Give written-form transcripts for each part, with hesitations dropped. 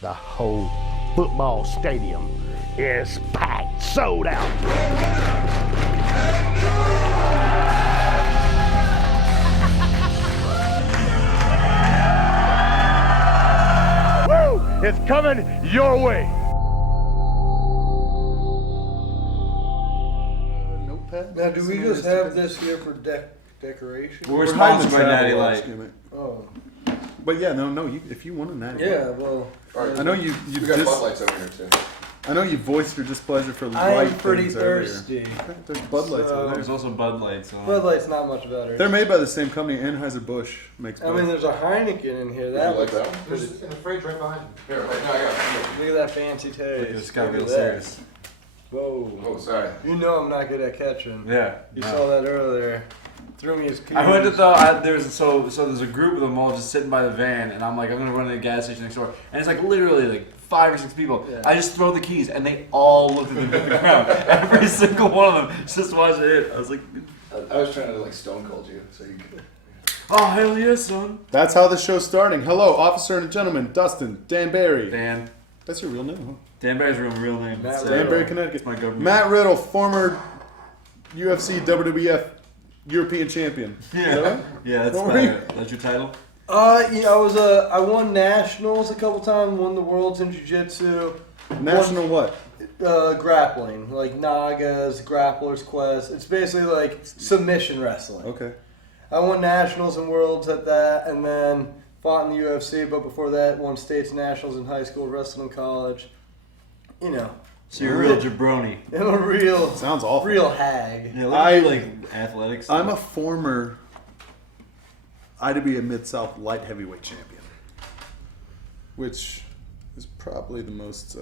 The whole football stadium is packed, sold out. Woo! It's coming your way. Notepad? Now, do we just have this here for decoration? We're sponsored by Natty Light. Oh. But yeah, no. If you want a Natty Yeah, Light. well. Alright, I know you we got Bud Lights over here too. I know you voiced your displeasure for I light am pretty things earlier. thirsty. There's Bud Lights over there. There's also Bud Lights. Bud Light's not much better. They're made by the same company. Anheuser-Busch makes I both. mean, there's a Heineken in here. That Would you like looks that? pretty- In the fridge right behind you. Here, right now I got it. Look at that fancy taste. It's got Look real at that. serious. Whoa. Oh, sorry. You know I'm not good at catching. Yeah. You no. saw that earlier. Threw me his keys. I went to there's a group of them all just sitting by the van, and I'm like, I'm gonna run to the gas station next door, and it's like literally like 5 or 6 people. Yeah. I just throw the keys, and they all looked at the ground. Every single one of them just watched it. I was like, I was trying to like stone cold you, so you could. oh hell yeah, son. That's how the show's starting. Hello, officer and gentleman, Dustin, Dan Barry. Dan. That's your real name, huh? Dan Barry's real name. Matt It's, Riddle. Dan Barry, Connecticut. It's my government. Matt Riddle, former UFC, WWF European champion. Is that Yeah. right? Yeah, that's What were you- that's your title. I won nationals a couple times. Won the worlds in jiu-jitsu. National what? Grappling, like Nagas, Grappler's Quest. It's basically like submission wrestling. Okay. I won nationals and worlds at that, and then fought in the UFC. But before that, won states nationals in high school, wrestled in college. You know, So you're a real jabroni. I'm a real, Sounds awful. real hag. Yeah, look at you, like athletics. I'm a former IWA Mid-South light heavyweight champion, which is probably the most...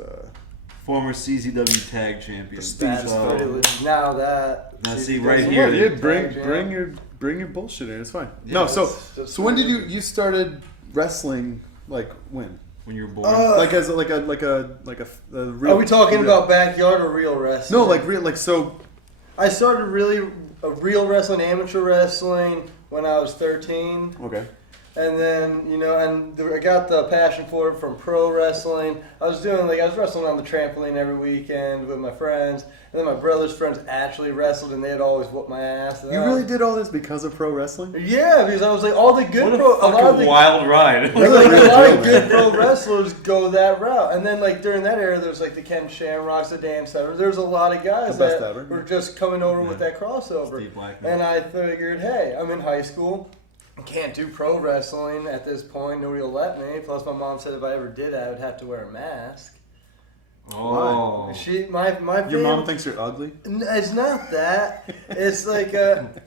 former CZW tag champion. That's So- pretty. Now that. Now she's see, got right some here, more they- tag champ. bring your bullshit in. It's fine. Yeah, no, so that's when did weird. you started wrestling? Like when? when you were born. Like as like a real. Are we talking real- about backyard or real wrestling? No, like real. Like so. I started real wrestling, amateur wrestling when I was 13. Okay. And then, I got the passion for it from pro wrestling. I was wrestling on the trampoline every weekend with my friends. And then my brother's friends actually wrestled, and they'd always whoop my ass. And You really did all this because of pro wrestling? Yeah, because I was like, all the good What a a lot of fucking the wild ride. Like, a lot of good pro wrestlers go that route. And then, like, during that era, there's, like, the Ken Shamrocks, the Dan Severs. There's a lot of guys The best that ever. were just coming over with that crossover. Steve Blackman. And I figured, hey, I'm in high school. I can't do pro wrestling at this point. Nobody will let me. Plus, my mom said if I ever did, I would have to wear a mask. Oh. My Your mom fam- thinks you're ugly? It's not that. It's like,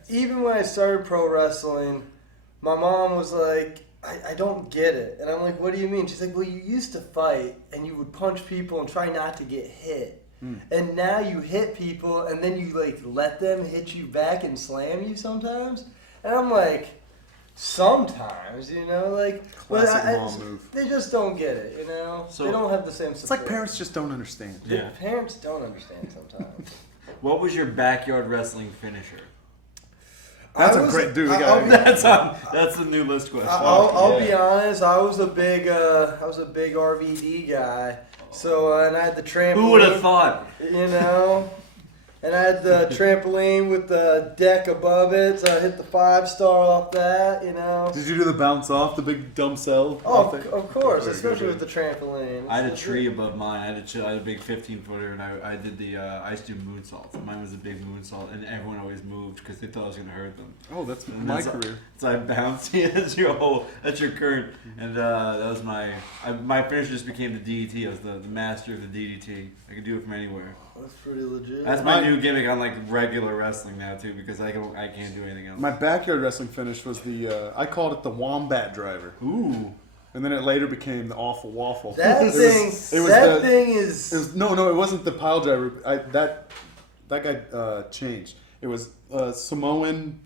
even when I started pro wrestling, my mom was like, I don't get it. And I'm like, what do you mean? She's like, well, you used to fight and you would punch people and try not to get hit. And now you hit people and then you like let them hit you back and slam you sometimes. And I'm like, sometimes, like, but Classic mom move. They just don't get it, So- they don't have the same support. It's like parents just don't understand. Yeah. Parents don't understand sometimes. What was your backyard wrestling finisher? That's I a was- great dude. That's the new list question. I'll be honest. I was a big RVD guy. So and I had the trampoline. Who would have thought? And I had the trampoline with the deck above it. So I hit the 5-star off that. Did you do the bounce off, the big dumb cell? Oh, off there? of course, Very especially good. with the trampoline. I had a tree above mine. I had a big 15-footer, and I did the I used to do moonsaults. Mine was a big moonsault, and everyone always moved because they thought I was gonna hurt them. Oh, that's And my that's- career. So I bounced. Yeah, that's your current, and that was my finisher. Just became the DDT. I was the master of the DDT. I could do it from anywhere. That's pretty legit. That's my new gimmick on like regular wrestling now too, because I can't do anything else. My backyard wrestling finish was I called it the wombat driver. Ooh. And then it later became the awful waffle. That It thing. was That the- thing is. It was, no, it wasn't the pile driver. That guy changed. It was Samoan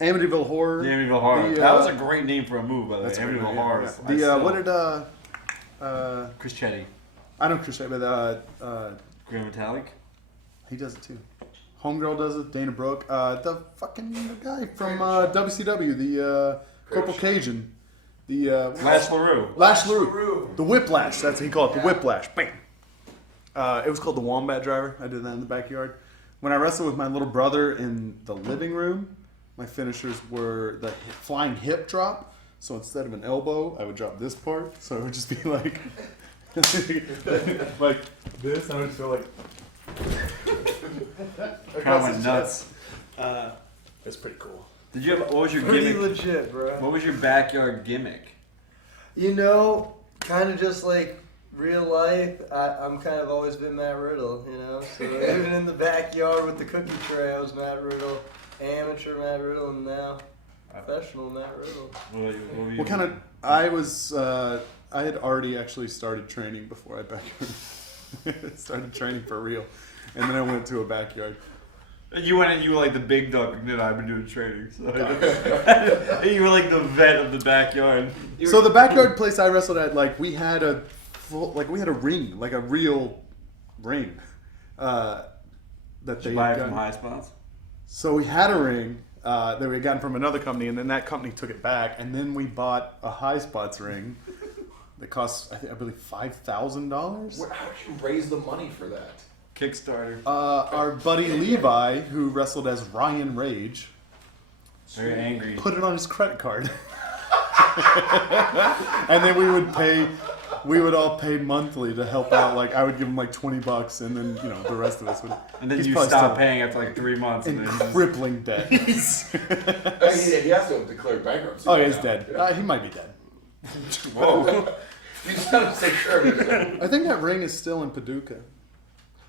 Amityville Horror. The Amityville Horror. The, that was a great name for a move, by the way. That's a great Amityville name, Horror. yeah. What did Chris Chetty. I don't Chris, but Grand Metallic. he does it too. Homegirl does it. Dana Brooke. The guy from WCW, the Corporal Cajun. The Lash LaRue. Lash LaRue. The whiplash. That's what he called it. The whiplash. Bam. It was called the wombat driver. I did that in the backyard. When I wrestled with my little brother in the living room, my finishers were the flying hip drop. So instead of an elbow, I would drop this part. So it would just be like, like this. I would just feel like. Kind of nuts. It's pretty cool. Did you have? What was your Pretty gimmick? legit, bro. What was your backyard gimmick? You know, kind of just like real life. I'm kind of always been Matt Riddle, you know. So even in the backyard with the cookie tray, I was Matt Riddle, amateur Matt Riddle, and now professional Matt Riddle. What kind of? I was. I had already actually started training before I backyard. Started training for real, and then I went to a backyard. You went and you were like the big dog, and then I've been doing training. So you were like the vet of the backyard. So the backyard place I wrestled at, like we had a ring, like a real ring. That Did they you buy had it from gotten. Highspots? So we had a ring that we had gotten from another company, and then that company took it back, and then we bought a Highspots ring that cost I believe $5,000. How did you raise the money for that? Kickstarter. Our buddy Levi, who wrestled as Ryan Rage, Very angry. put it on his credit card. And then we would all pay monthly to help out. Like I would give him like $20, and then the rest of us would. And then he's you probably stop still paying after like 3 months. And in then you just, crippling debt. He has to have declared bankruptcy. Oh, right he's now. dead. Yeah. He might be dead. whoa. You just have to say sure. I think that ring is still in Paducah.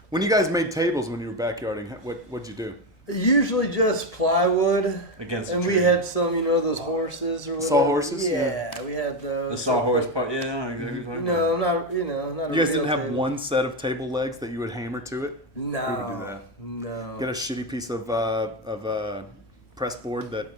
When you guys made tables when you were backyarding, what'd you do? Usually just plywood, Against a and tree. we had some, those horses or whatever. Sawhorses? Yeah, we had those. The sawhorse part. Yeah, I know exactly what you're talking No, I'm not. Not. You a guys real didn't have table. one set of table legs that you would hammer to it? No. We would do that. No. Get a shitty piece of press board that.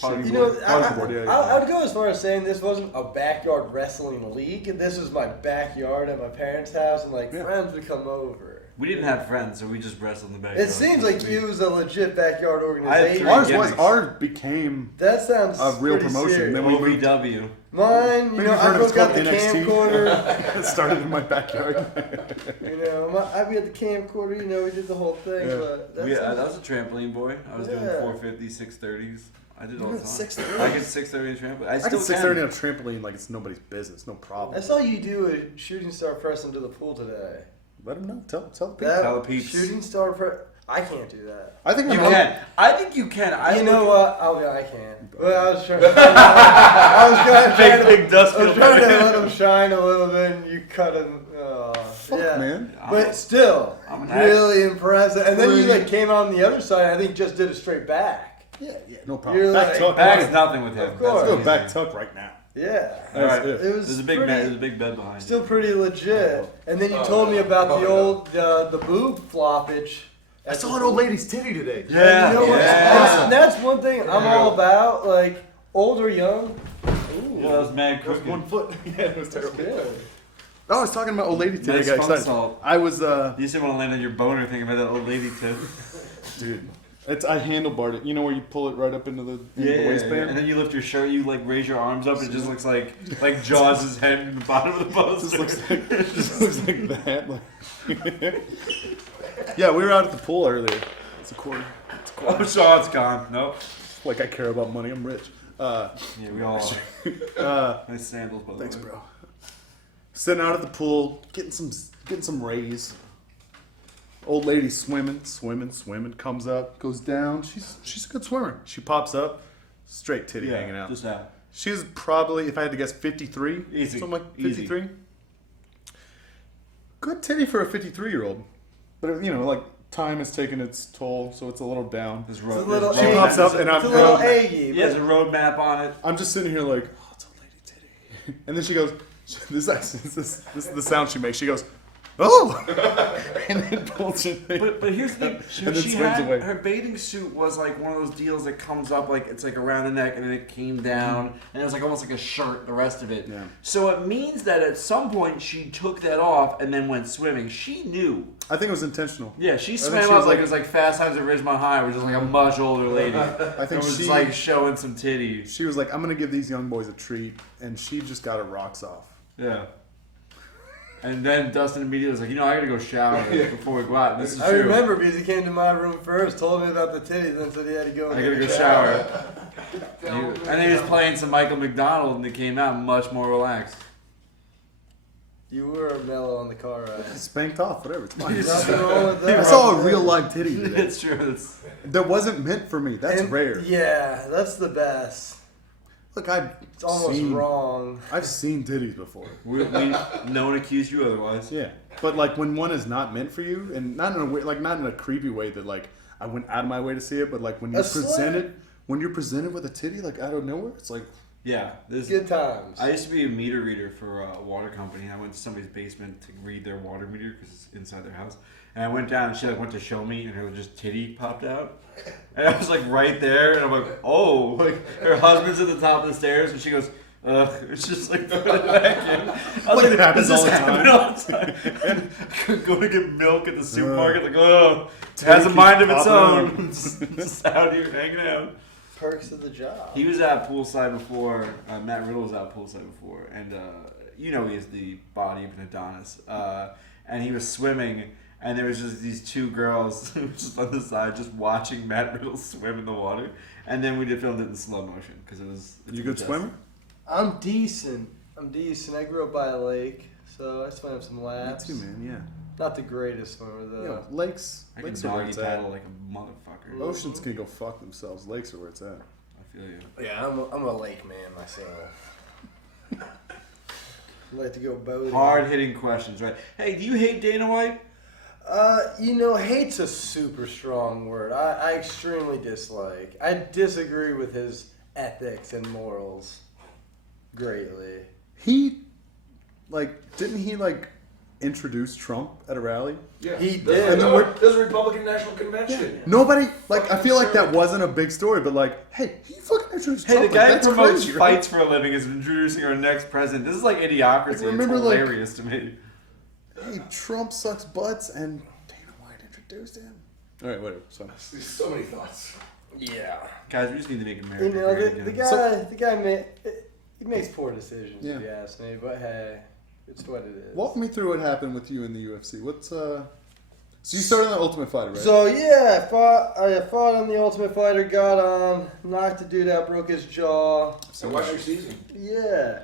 Party shitty You board. know, Party board, yeah, yeah. I would go as far as saying this wasn't a backyard wrestling league. This was my backyard at my parents' house, and Yeah. friends would come over. We didn't have friends, so we just wrestled in the backyard. It seems like it was a legit backyard I had organization. three Ours gimmicks. ours became That sounds a real pretty promotion. serious. Then we moved. OVW. Mine, Maybe you've I heard of it's broke out the called NXT. camcorder. It started in my backyard. I'd be at the camcorder. We did the whole thing. Yeah. But that's I was a trampoline boy. I was doing Yeah. 450s, 630s. I did all the time. 630? I get 630 in trampoline. I I still can can. 630 on a trampoline like it's nobody's business. No problem. I saw you do a shooting star press into the pool today. Let them know. Tell the people. That Tell the peeps. shooting star press. I can't do that. I think You I'm can. I think you can. You know what? I can. Well, I was trying. I was trying Big dust I was field. trying to let him shine a little bit, and you cut him. Fuck, yeah. man. But still, I'm an really impressive. And then you Really? came on the other side. I think just did a straight back. Yeah, no problem. You're Back like- tuck. Back's Let's nothing with him. Of course. do a That's back easy. tuck right now. Yeah. All right. That's It was There's a big pretty, there's a big bed behind still you. pretty legit. And then you told me about the old the boob floppage. I saw an old lady's titty today. Yeah. You know what? Yeah. That's one thing I'm all about. Like old or young. Yeah, that was mad That was cooking. 1 foot. Yeah, it was terrible. Yeah. Oh, I was talking about old lady today. Nice I got fun excited. salt. I was, You just didn't want to land on your boner thinking about that old lady too. dude. I handlebarred it. You know where you pull it right up into the waistband? And then you lift your shirt, you like raise your arms up, and it just looks like Jaws' head in the bottom of the poster. just looks like that. Like yeah, we were out at the pool earlier. It's a quarter. Oh, Sean's gone. Nope. Like I care about money. I'm rich. Yeah, we all are. Nice sandals, by the Thanks, way. bro. Sitting out at the pool, getting some rays. Old lady swimming, comes up, goes down. She's a good swimmer. She pops up, straight titty hanging out. Just out. She's probably, if I had to guess, 53. Easy. Something like Easy. 53. Good titty for a 53-year-old. But, like, time has taken its toll, so it's a little down. There's It's a road. little there's She eggy. road pops up map. and It's a I'm little eggy. Yeah, there's a road map on it. I'm just sitting here like, oh, it's old lady titty. And then she goes, this is the sound she makes. She goes, oh, and then pulls it. But here's the thing. And then She swims had away. her bathing suit was like one of those deals that comes up like it's like around the neck and then it came down and it was like almost like a shirt. The rest of it. Yeah. So it means that at some point she took that off and then went swimming. She knew. I think it was intentional. Yeah, she think swam she up was like like- it was like Fast Times at Ridgemont High, which is like a much older lady. I think it was she like showing some titties. she was like, I'm gonna give these young boys a treat, and she just got her rocks off. Yeah. And then Dustin immediately was like, I gotta go shower before we go out. This is I true. remember because he came to my room first, told me about the titties, and said he had to go. I and gotta get go a shower. And then he was playing some Michael McDonald and it came out much more relaxed. You were mellow on the car ride. Spanked off, whatever. It's fine. Nothing wrong with I that. saw a real live titty today. It's true. That wasn't meant for me. That's And- rare. Yeah, that's the best. Look, I've It's almost seen, wrong. I've seen titties before. No one accused you otherwise. Yeah, but like when one is not meant for you, and not in a way, like not in a creepy way that like I went out of my way to see it, but like when you're presented with a titty like out of nowhere, it's like Yeah. Good times. I used to be a meter reader for a water company. I went to somebody's basement to read their water meter because it's inside their house. And I went down and she like went to show me and her just titty popped out. And I was like right there and I'm like, oh, like her husband's at the top of the stairs and she goes, ugh, it's just like put it back in. I was Like, like, it happens does this all the happen all the time? And I could go to get milk at the supermarket, like, oh, it has a mind of its popping own. Just out here hanging out. Perks of the job. He was at poolside before. Matt Riddle was out poolside before, and he has the body of an Adonis. And he was swimming, and there was just these two girls just on the side, just watching Matt Riddle swim in the water. And then we filmed it in slow motion because it's you a good swimmer. I'm decent. I grew up by a lake, so I swam some Me laps. too, man. Yeah. Not the greatest swimmer though. Yeah, lakes. I can Lakes are where doggy it's at. paddle like a motherfucker. Oceans can go fuck themselves. Lakes are where it's at. I feel you. Yeah, I'm a lake man myself. I like to go boating. Hard hitting questions, right? Hey, do you hate Dana White? Hate's a super strong word. I extremely dislike. I disagree with his ethics and morals greatly. He, didn't he introduce Trump at a rally? Yeah. He There's- did. There's a Republican National Convention. Nobody I feel like that wasn't a big story, but hey, he fucking introduced Hey, Trump. the guy who that's promotes crazy, right? fights for a living is introducing our next president. This is like idiocracy. Remember, it's hilarious to me. Hey, Trump sucks butts, and Dana White introduced him. All right, whatever. So There's so many thoughts. Yeah. Guys, we just need to make America You know, great the again. guy he makes poor decisions, Yeah. if you ask me. But hey, it's what it is. walk me through what happened with you in the UFC. So you started on the Ultimate Fighter, right? So yeah, I fought on the Ultimate Fighter, got on, knocked the dude out, broke his jaw. So watch your season. Yeah.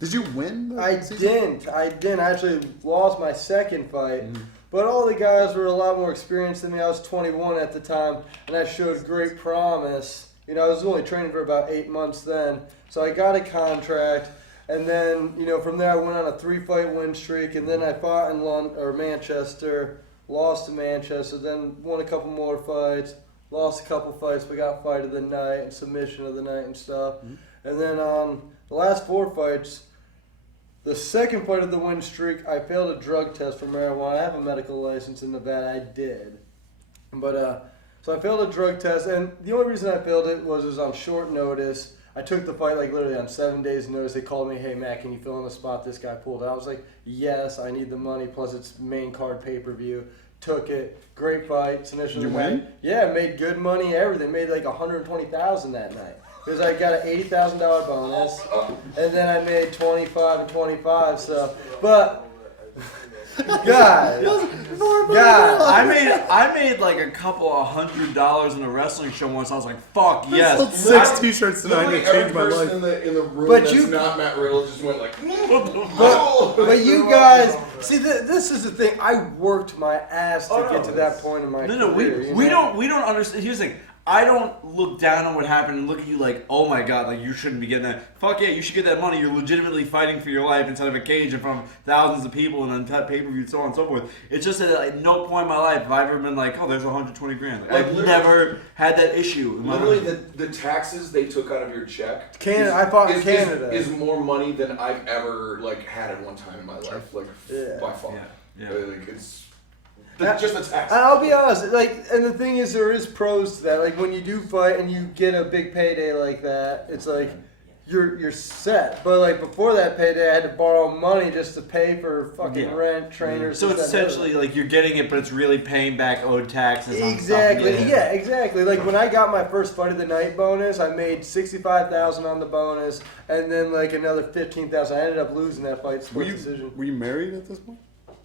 Did you win? The I season? didn't. I actually lost my second fight. But all the guys were a lot more experienced than me. I was 21 at the time, and I showed great promise. I was only training for about 8 months then. So I got a contract, and then, from there I went on a 3-fight win streak, and then I fought in Manchester, lost to Manchester, then won a couple more fights, lost a couple fights, but got fight of the night and submission of the night and stuff. And then the last 4 fights, the second fight of the win streak, I failed a drug test for marijuana. I have a medical license in Nevada. I did. But, so I failed a drug test, and the only reason I failed it was on short notice. I took the fight literally on 7 days' notice. They called me, hey, Matt, can you fill in the spot this guy pulled out? I was like, yes, I need the money, plus it's main card pay-per-view. Took it. Great fight. Submission of the win? night. Yeah, made good money, everything. Made $120,000 that night. Because I got an $80,000 bonus, and then I made 25 and 25. So, but guys, I made like a couple of $100 in a wrestling show once. I was like, fuck I yes. sold 6 T-shirts tonight. Literally and It changed my every life. person in the room But that's you- not Matt Riddle just went like, but you guys, see, this is the thing. I worked my ass to get to that point in my No, career. we don't understand. Here's the thing. I don't look down on what happened and look at you like, oh my god, like you shouldn't be getting that. Fuck yeah, you should get that money. You're legitimately fighting for your life inside of a cage in front of thousands of people and on pay-per-view and so on and so forth. It's just that at no point in my life have I ever been like, oh, there's 120 grand. Like, I've never had that issue in my Literally, life. the taxes they took out of your check. Canada, I fought in Canada. Is more money than I've ever like had at one time in my life, like by far. Yeah. Like it's just the taxes. And I'll be honest, like, and the thing is, there is pros to that. Like, when you do fight and you get a big payday like that, it's like you're set. But like before that payday, I had to borrow money just to pay for fucking rent, trainers. So it's essentially like you're getting it, but it's really paying back owed taxes. Exactly. On stuff. Yeah, exactly. Like when I got my first fight of the night bonus, I made $65,000 on the bonus, and then like another $15,000. I ended up losing that fight split decision. Were you married at this point?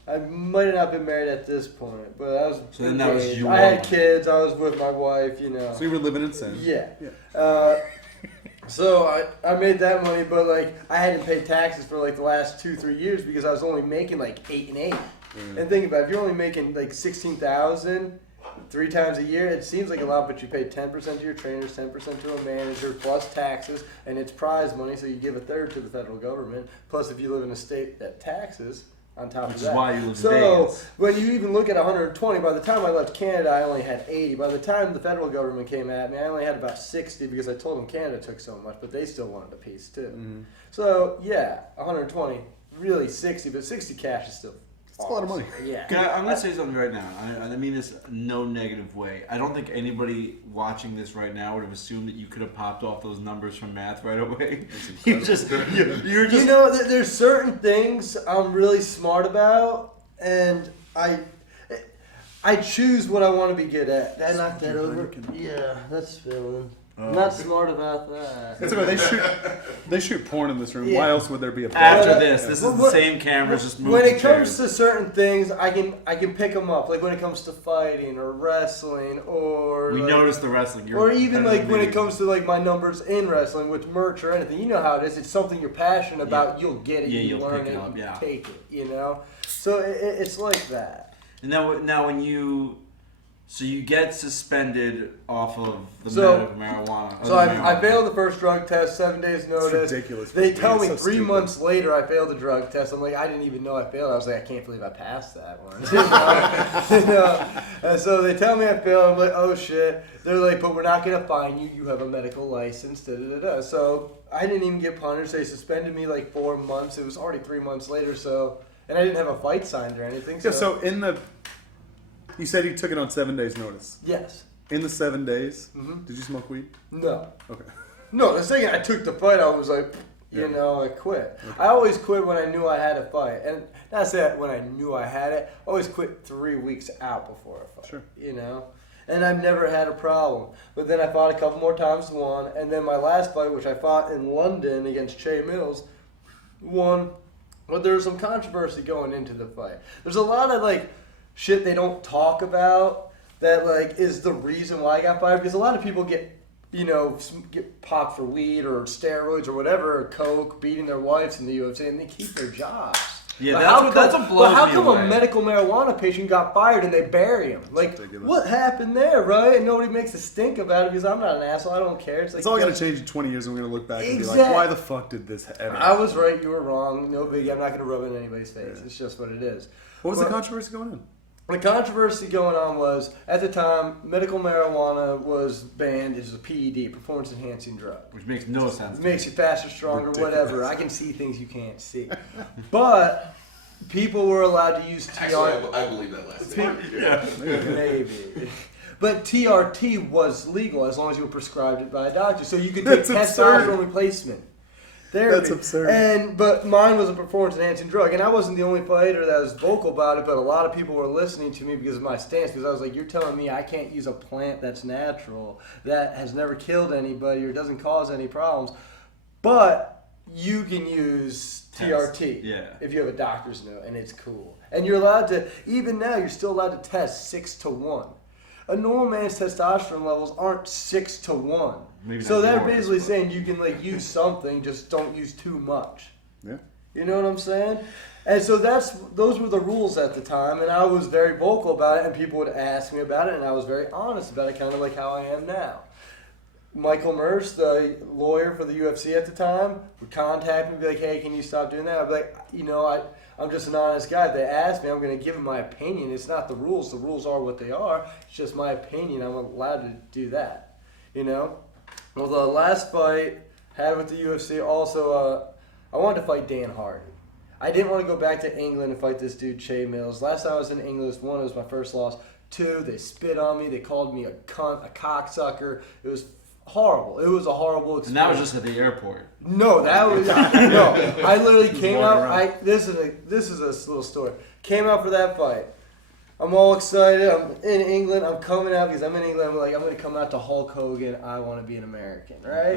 I might have not been married at this point, but I was. So then that was your. I had kids. I was with my wife. You know. So you were living in sin. Yeah. So I made that money, but like I hadn't paid taxes for like the last 2-3 years because I was only making like 8 and 8. And think about it, if you're only making like 16,000 3 times a year, it seems like a lot, but you pay 10% to your trainers, 10% to a manager, plus taxes, and it's prize money, so you give a third to the federal government. Plus, if you live in a state that taxes. On top Which of that. is why you live in so Vegas. when you even look at 120, by the time I left Canada, I only had 80. By the time the federal government came at me, I only had about 60 because I told them Canada took so much, but they still wanted a piece too. Mm-hmm. So yeah, 120, really 60, but 60 cash is still. It's a lot of money. Yeah. I'm going to say something right now. I mean this no negative way. I don't think anybody watching this right now would have assumed that you could have popped off those numbers from math right away. You're just. You know, there's certain things I'm really smart about, and I choose what I want to be good at. Did I knock that over? Yeah, that's spilling. I'm not smart about that. It's okay. They shoot porn in this room. Yeah. Why else would there be a After this is the same cameras just moving. When it comes to certain things, I can pick them up. Like when it comes to fighting or wrestling or We like, noticed the wrestling. or even like when it comes to like my numbers in wrestling with merch or anything. You know how it is. It's something you're passionate about. You'll get it. Yeah, you you'll learn pick it it. up, You yeah. take it. You know. So it's like that. And now when you. So you get suspended off of the So- marijuana. So I failed the first drug test, 7 days notice. ridiculous. They tell me It's so 3 stupid. months later I failed the drug test. I'm like, I didn't even know I failed. I was like, I can't believe I passed that one. You know? And so they tell me I failed. I'm like, oh shit. They're like, but we're not gonna fine you. You have a medical license. Da da da da. So I didn't even get punished. They suspended me like 4 months. It was already 3 months later. So and I didn't have a fight signed or anything. Yeah. So in the, you said you took it on 7 days' notice. yes. In the 7 days, Mhm. did you smoke weed? No. Okay. No, the second I took the fight, I was like, you know, I quit. I always quit when I knew I had a fight. And not say that when I knew I had it, I always quit 3 weeks out before a fight. Sure. You know? And I've never had a problem. But then I fought a couple more times, won. And then my last fight, which I fought in London against Che Mills, won. But there was some controversy going into the fight. There's a lot of, like, shit they don't talk about that, like, is the reason why I got fired. Because a lot of people get popped for weed or steroids or whatever, or coke, beating their wives in the UFC, and they keep their jobs. Yeah, But that's what blows But how me come away. a medical marijuana patient got fired and they bury him? Like, ridiculous. what happened there, right? And nobody makes a stink about it because I'm not an asshole. I don't care. It's like It's all going to change in 20 years, and we're going to look back and be like, Exact- why the fuck did this ever I was right, you were wrong. No biggie. I'm not going to rub it in anybody's face. It's just what it is. What was the But- controversy going on? The controversy going on was, at the time, medical marijuana was banned as a PED, performance enhancing drug. Which makes no sense. It makes you faster, stronger, Ridiculous. whatever. I can see things you can't see. But people were allowed to use Actually, TRT. I believe that last time. Maybe. But TRT was legal as long as you were prescribed it by a doctor. So you could take That's absurd. testosterone replacement therapy. That's absurd. But mine was a performance enhancing drug, and I wasn't the only fighter that was vocal about it. But a lot of people were listening to me because of my stance. Because I was like, "You're telling me I can't use a plant that's natural, that has never killed anybody or doesn't cause any problems, but you can use TRT Yeah. if you have a doctor's note, and it's cool. And you're allowed to. Even now, you're still allowed to test 6-to-1. A normal man's testosterone levels aren't 6-to-1. Maybe So not they're anymore, basically but- saying you can like use something, just don't use too much. Yeah. You know what I'm saying? And so those were the rules at the time, and I was very vocal about it, and people would ask me about it, and I was very honest about it, kind of like how I am now. Michael Merce, the lawyer for the UFC at the time, would contact me and be like, hey, can you stop doing that? I'd be like, I'm just an honest guy. If they ask me, I'm going to give them my opinion. It's not the rules. The rules are what they are. It's just my opinion. I'm allowed to do that, Well, the last fight I had with the UFC, also, I wanted to fight Dan Hardy. I didn't want to go back to England and fight this dude, Che Mills. Last time I was in England, one, it was my first loss. Two, they spit on me. They called me a cunt, a cocksucker. It was horrible. It was a horrible experience. And that was just at the airport. No, that was no. I literally came out. This is a little story. Came out for that fight. I'm all excited. I'm in England. I'm coming out because I'm in England. I'm like, I'm going to come out to Hulk Hogan. I want to be an American, right?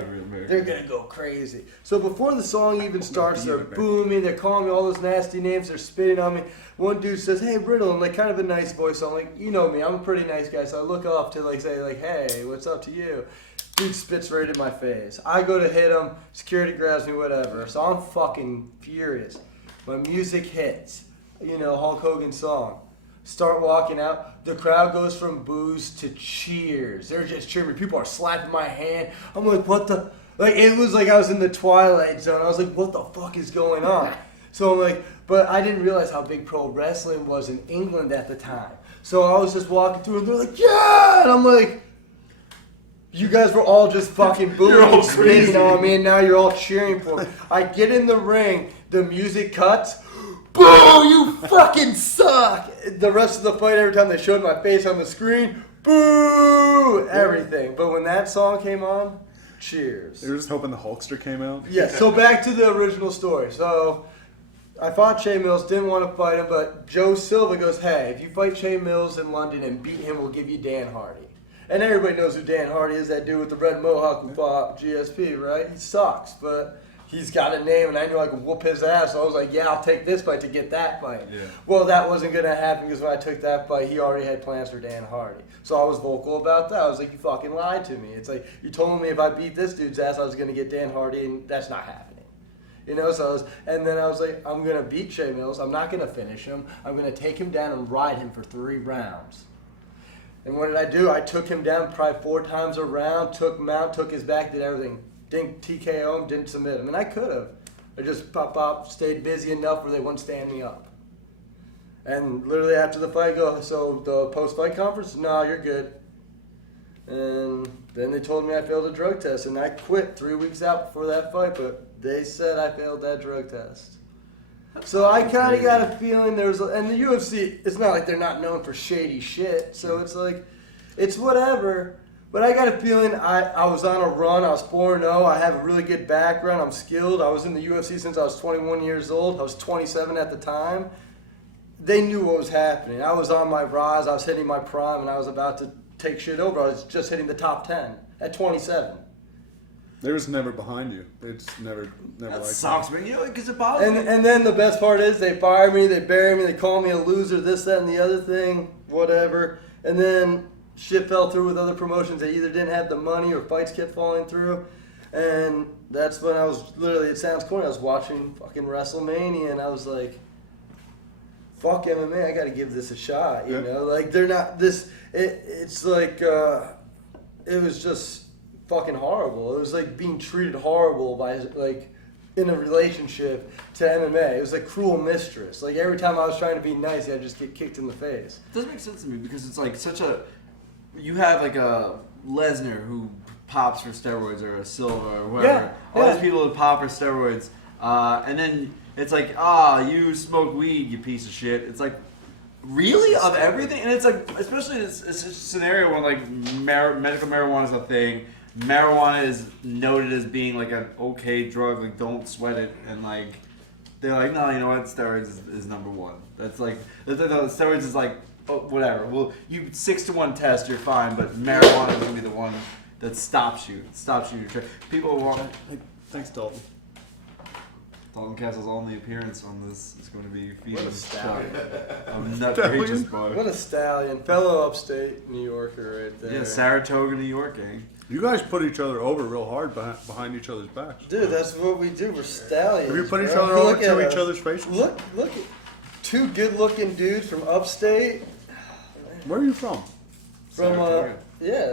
They're going to go crazy. So before the song even starts, they're booming. They're calling me all those nasty names. They're spitting on me. One dude says, hey, Riddle, in like kind of a nice voice. So I'm like, you know me. I'm a pretty nice guy. So I look up to like say like, hey, what's up to you? Dude spits right in my face. I go to hit him. Security grabs me, whatever. So I'm fucking furious. My music hits. Hulk Hogan's song. Start walking out. The crowd goes from boos to cheers. They're just cheering me. People are slapping my hand. I'm like, what the? Like, it was like I was in the Twilight Zone. I was like, what the fuck is going on? So I'm like, but I didn't realize how big pro wrestling was in England at the time. So I was just walking through and they're like, yeah! And I'm like, you guys were all just fucking booing and spitting on me and now you're all cheering for me. I get in the ring. The music cuts. Boo! You fucking suck! The rest of the fight, every time they showed my face on the screen, boo! Everything. But when that song came on, cheers. You were just hoping the Hulkster came out? Yeah, so back to the original story. So I fought Che Mills, didn't want to fight him, but Joe Silva goes, hey, if you fight Che Mills in London and beat him, we'll give you Dan Hardy. And everybody knows who Dan Hardy is, that dude with the red mohawk who fought GSP, right? He sucks, but he's got a name, and I knew I could whoop his ass. So I was like, yeah, I'll take this fight to get that fight. Yeah. Well, that wasn't going to happen because when I took that fight, he already had plans for Dan Hardy. So I was vocal about that. I was like, you fucking lied to me. It's like, you told me if I beat this dude's ass, I was going to get Dan Hardy, and that's not happening. And then I was like, I'm going to beat Che Mills. I'm not going to finish him. I'm going to take him down and ride him for 3 rounds. And what did I do? I took him down probably 4 times around, took him out, took his back, did everything. Didn't TKO him, didn't submit him. And I could have. I just stayed busy enough where they wouldn't stand me up. And literally after the fight, I go, so the post-fight conference? No, you're good. And then they told me I failed a drug test. And I quit 3 weeks out before that fight, but they said I failed that drug test. So I kind of got a feeling and the UFC, it's not like they're not known for shady shit. So it's like, it's whatever. But I got a feeling I was on a run. I was 4-0. I have a really good background. I'm skilled. I was in the UFC since I was 21 years old. I was 27 at the time. They knew what was happening. I was on my rise. I was hitting my prime, and I was about to take shit over. I was just hitting the top 10 at 27. They was never behind you. They just never that liked sucks, man. Because it bothers me. And then the best part is they fire me, they bury me, they call me a loser, this, that, and the other thing, whatever. And then shit fell through with other promotions. They either didn't have the money or fights kept falling through. And that's when I was literally, it sounds corny, I was watching fucking WrestleMania and I was like, fuck MMA, I gotta give this a shot, you know? Like, they're not, it's like, it was just fucking horrible. It was like being treated horrible by, like, in a relationship to MMA. It was like cruel mistress. Like, every time I was trying to be nice, I'd just get kicked in the face. It doesn't make sense to me because it's like such a, you have like a Lesnar who pops for steroids or a Silva or whatever. All these people who pop for steroids. And then it's like, you smoke weed, you piece of shit. It's like, really? Of everything? And it's like, especially in this scenario when like medical marijuana is a thing. Marijuana is noted as being like an okay drug, like don't sweat it. And like, they're like, no, you know what? Steroids is number one. That's like, steroids is like, oh, whatever. Well, you 6-to-1 test, you're fine, but marijuana is gonna be the one that stops you. It stops you. People want. Thanks, Dalton. Dalton Castle's only appearance on this is going to be feeding What a stallion. I'm nutrageous, boy. What a stallion. Fellow upstate New Yorker right there. Yeah, Saratoga, New York gang. You guys put each other over real hard behind each other's backs. Dude, that's what we do. We're stallions. Have you put each bro. other over Look at to us. each other's faces? Look at two good-looking dudes from upstate. Where are you from? From Saratoga.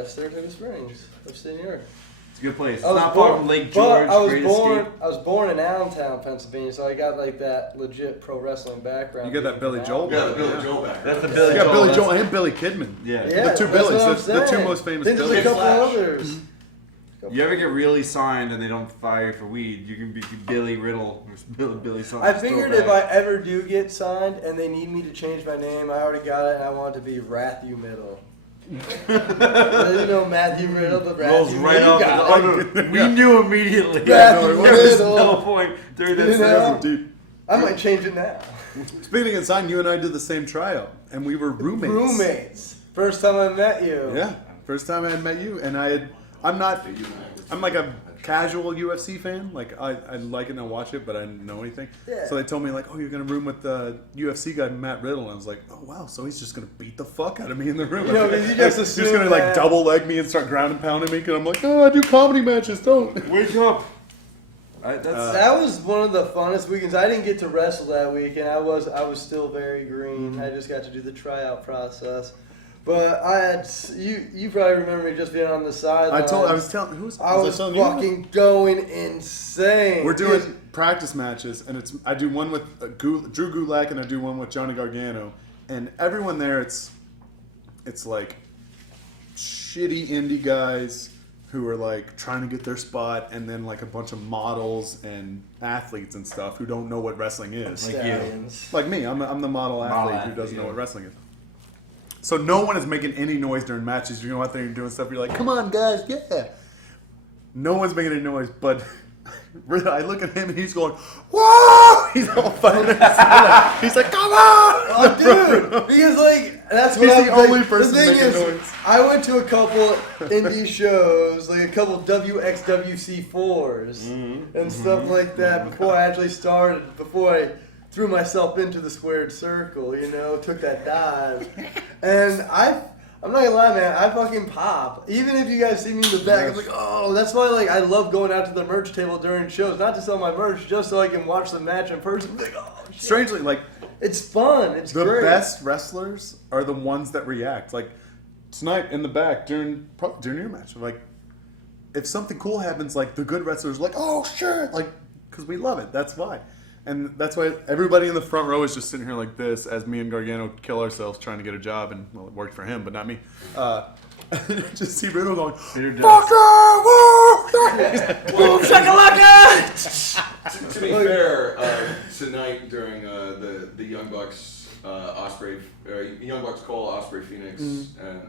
Saratoga Springs, upstate New York. It's a good place. It's I was not born- far from Lake but George. I was Great born. escape. I was born in Allentown, Pennsylvania, so I got like that legit pro wrestling background. You got that Billy Joel. Yeah, the Billy Joel back. That's the You Billy got Joel. Billy That's- Joel and Billy Kidman. Yeah. Yeah, The two that's Billies, what I'm the two saying. most famous Then there's Billies. a couple Flash. others. You ever get really signed and they don't fire you for weed? You can be Billy Riddle or Billy something. I figured if I ever do get signed and they need me to change my name, I already got it, and I want it to be Ratthew Middle. You know Matthew Riddle, but rolls Ratthew right Middle off. got it. We knew immediately. Yeah, no, it There was Riddle. no point during that You know? Dude, I might change it now. speaking of sign, you and I did the same tryout, and we were roommates. Roommates. First time I met you. Yeah, first time I had met you, and I'm like a casual UFC fan. Like I like it and I watch it, but I didn't know anything. Yeah. So they told me like, oh, you're gonna room with the UFC guy Matt Riddle, and I was like, oh wow, so he's just gonna beat the fuck out of me in the room. You know, 'cause you just he's assume gonna like that- double leg me and start ground and pounding me, because I'm like, oh, I do comedy matches, don't. Wake up. That was one of the funnest weekends. I didn't get to wrestle that weekend. I was still very green. I just got to do the tryout process. But I had you probably remember me just being on the sideline. I was telling who's I was telling you? fucking going insane. We're doing practice matches, and I do one with Drew Gulak, and I do one with Johnny Gargano, and everyone there, it's like shitty indie guys who are like trying to get their spot, and then like a bunch of models and athletes and stuff who don't know what wrestling is. Like you. Stallions. Like me, I'm the model athlete who doesn't know what wrestling is. So no one is making any noise during matches. You're going out there and doing stuff. You're like, come on, guys, yeah. No one's making any noise, but I look at him and he's going, whoa! He's all fired up. He's like, come on! Oh, dude, because like that's what He's I'm the like, only person the thing making is, noise. I went to a couple indie shows, like a couple WXWC4s and stuff like that before I actually started. Before I threw myself into the squared circle, you know, took that dive, and I'm not gonna lie, man. I fucking pop. Even if you guys see me in the back, I'm like, oh, that's why like I love going out to the merch table during shows, not to sell my merch, just so I can watch the match in person. Like, oh, shit. Strangely, like, It's fun. It's the great. best wrestlers are the ones that react. Like, tonight in the back during your match, like, if something cool happens, like, the good wrestlers are like, oh, sure. Like, because we love it. That's why. And that's why everybody in the front row is just sitting here like this as me and Gargano kill ourselves trying to get a job. And, well, it worked for him, but not me. Just see Riddle going, fuck yeah, woo! Well, Shakalaka! to be fair, tonight during the Young Bucks, Young Bucks Cole, Osprey Phoenix, and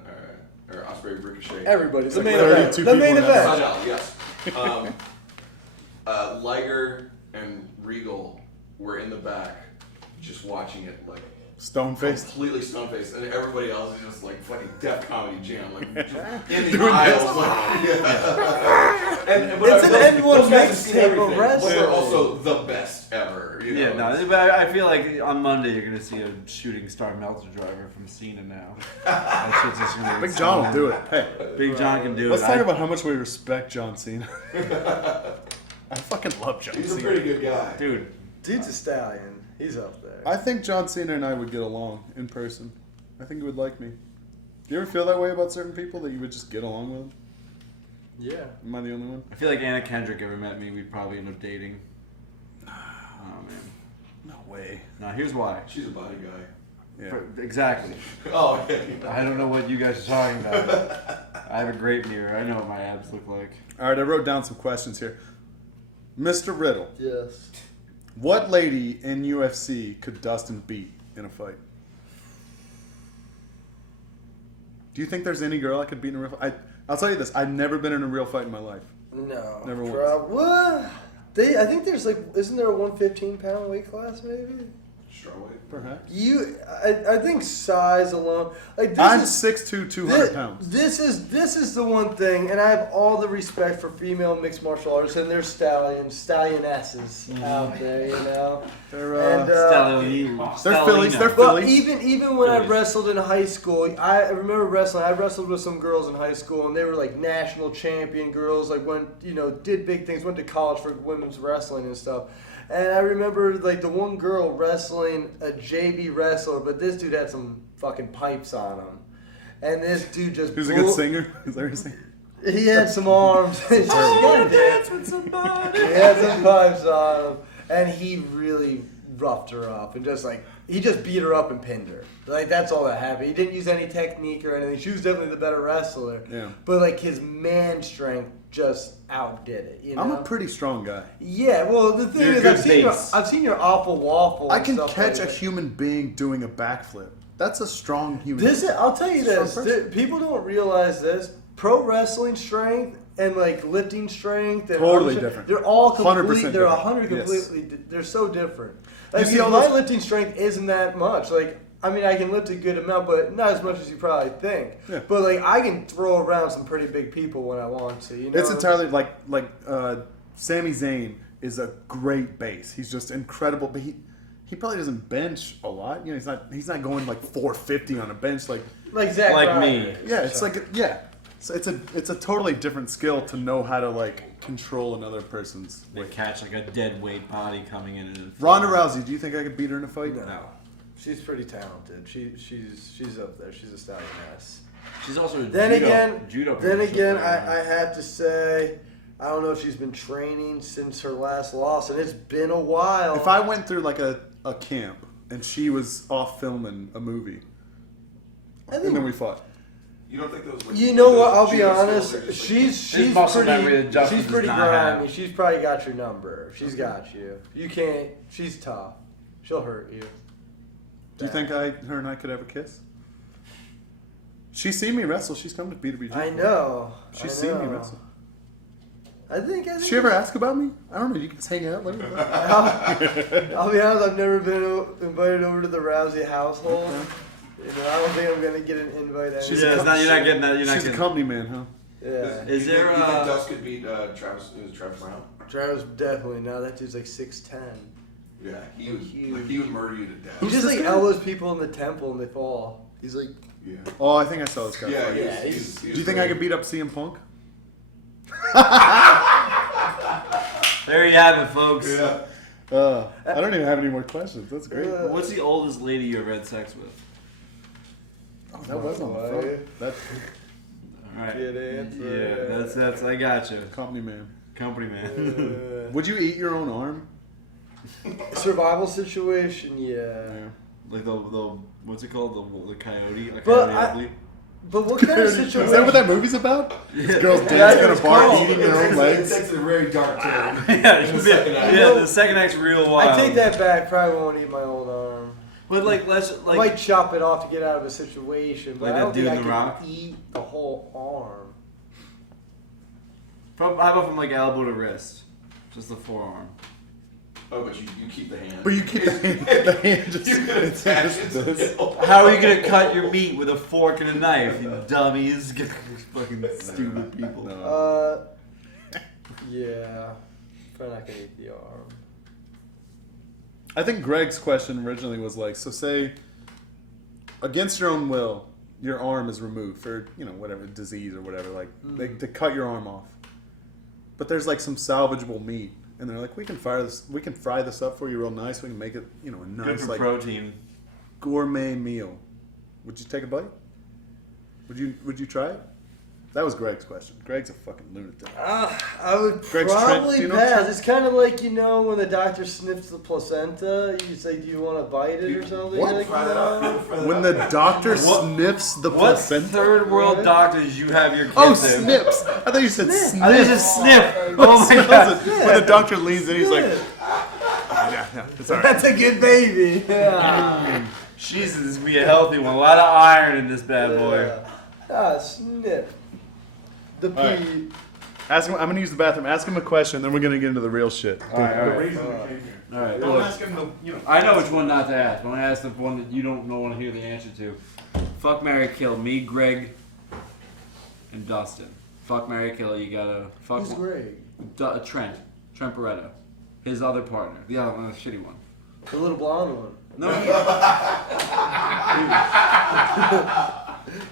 or Osprey Ricochet. Everybody. The like main 32 event. The people main in that event. Final, yes. Liger and Regal were in the back, just watching it like Stone faced. completely stone faced, and everybody else is just like fucking Def Comedy Jam, like in the aisles, like yeah. But It's an everyone those guys have seen mixtape of everything, but wrestling. they're also the best ever. You know? Yeah, no, but I feel like on Monday you're gonna see a shooting star Meltzer driver from Cena now. That shit's just gonna Big John will do it. Hey, Big John can do let's it. talk about how much we respect John Cena. I fucking love John He's a Cena. pretty good guy. Dude, Dude's a stallion. He's up there. I think John Cena and I would get along in person. I think he would like me. Do you ever feel that way about certain people, that you would just get along with them? Yeah. Am I the only one? I feel like Anna Kendrick ever met me, we'd probably end up dating. Oh man. No way. Now here's why. She's a body guy. Yeah. Exactly. Oh, yeah. I don't know what you guys are talking about. I have a great mirror. I know what my abs look like. All right, I wrote down some questions here. Mr. Riddle, Yes. what lady in UFC could Dustin beat in a fight? Do you think there's any girl I could beat in a real fight? I'll tell you this. I've never been in a real fight in my life. No. Never once. What? I think there's like, isn't there a 115-pound weight class maybe? strawweight. Perhaps. I think size alone. Like this I'm is 6'2", 200 pounds. This is the one thing, and I have all the respect for female mixed martial artists, and there's stallionesses out there, you know. They're fillies. They're Well, fillies. even when I wrestled in high school, I remember wrestling. I wrestled with some girls in high school, and they were like national champion girls. Like did big things, went to college for women's wrestling and stuff. And I remember like the one girl wrestling a JV wrestler, but this dude had some fucking pipes on him, and this dude just. Who's a good singer? Is that what you're saying? He had some arms. I want to dance with somebody. He had some pipes on him, and he really roughed her up and he just beat her up and pinned her. Like that's all that happened. He didn't use any technique or anything. She was definitely the better wrestler. Yeah. But like his man strength just outdid it. You know? I'm a pretty strong guy. Yeah. Well, the thing is, I've seen your awful waffle. I and can stuff catch like a that. human being doing a backflip. That's a strong human. I'll tell you Strong this. People don't realize this. Pro wrestling strength and like lifting strength and Totally shit, different. They're all 100% complete. They're different. 100 Yes. completely. They're so different. Like see all my those- lifting strength isn't that much. Like I mean, I can lift a good amount, but not as much as you probably think. Yeah. But like I can throw around some pretty big people when I want to. You know. It's entirely like Sami Zayn is a great base. He's just incredible, but he probably doesn't bench a lot. You know, he's not going like 450 on a bench like Zach like Ryder. me. yeah. It's like So it's a totally different skill to know how to like control another person's They weight. catch like a dead weight body coming in. And Ronda Rousey, do you think I could beat her in a fight? No. She's pretty talented. She's up there. She's a stallioness. She's also a Then judo again, I have to say, I don't know if she's been training since her last loss, and it's been a while. If I went through like a camp and she was off filming a movie, I and think, then we fought. You don't think those? Like, you know what? those I'll be judo honest. skills are just, like, She's muscle memory that Justin she's does pretty not grimy. have. She's probably got your number. She's got you. You can't. She's tough. She'll hurt you. Do you think her and I could have a kiss? She's seen me wrestle. She's come to BWG. I know. She's seen me wrestle. I think. Did she ever ask about me? I don't know. You guys hang out. Let me know. I'll be honest. I've never been invited over to the Rousey household. You know, I don't think I'm gonna get an invite. She's Yeah, a it's not, you're not getting that. You're not She's a getting. company man, huh? Yeah. Is there You think Dust could beat Travis Brown? Travis definitely. Now that dude's like 6'10". Yeah, he would. Huge. Like, he would murder you to death. He just this like guy? elbows people in the temple and they fall. He's like, Yeah. Oh, I think I saw this guy. Yeah. fight. Yeah, He's Do you think I could beat up CM Punk? There you have it, folks. Yeah. I don't even have any more questions. That's great. What's the oldest lady you ever had sex with? That was on the Why? phone. That's All right. Good answer. Yeah, that's. I got you. company man. Company man. Would you eat your own arm? Survival situation, yeah. Yeah. Like the what's it called? The coyote. A But coyote I- athlete? But what kind of Is situation? that what that movie's about? This girl's That's dancing in what a bar it's eating their own legs. That's a very dark turn. Yeah, In the second act. yeah. The second act's real wild. I take that back. Probably won't eat my own arm. But like, let's I might chop it off to get out of a situation, but Like I that don't dude think I in can The Rock? eat the whole arm. how about from like elbow to wrist, just the forearm. Oh, but you keep the hand. But you keep the hand just, You could it's attach just it to this. the How are you gonna cut your meat with a fork and a knife, you dummies? Fucking stupid people. No. Yeah. Probably not gonna eat the arm. I think Greg's question originally was like, so say, against your own will, your arm is removed for, whatever, disease or whatever, like, they cut your arm off. But there's like some salvageable meat. And they're like, we can fry this up for you real nice. We can make it, a Good nice for like protein. gourmet meal. Would you take a bite? Would you try it? That was Greg's question. Greg's a fucking lunatic. I would Greg's Trent- probably do you know pass. Trent- It's kind of like, when the doctor sniffs the placenta, you say, do you want to bite it or something? What? Like, When the doctor What- sniffs the What placenta. third world doctors you have your kids Oh, in? snips! I thought you said sniff. I think it's a sniff. Oh my god. When the doctor leans in, he's like, Sniff. yeah, it's all right. That's a good baby. Yeah. Jesus, this is gonna be a healthy one. A lot of iron in this bad boy. Snip. The pee. right. Ask him. I'm gonna use the bathroom. Ask him a question, then we're gonna get into the real shit. All right. reason we came here. All right. Don't Look, ask him the, I know which one not to ask. But I'm gonna ask the one that you don't want to hear the answer to. Fuck, marry, kill. Me, Greg, and Dustin. Fuck, marry, kill. You gotta fuck. Who's Greg? Trent Beretta. His other partner. The other one, the shitty one. The little blonde one. No.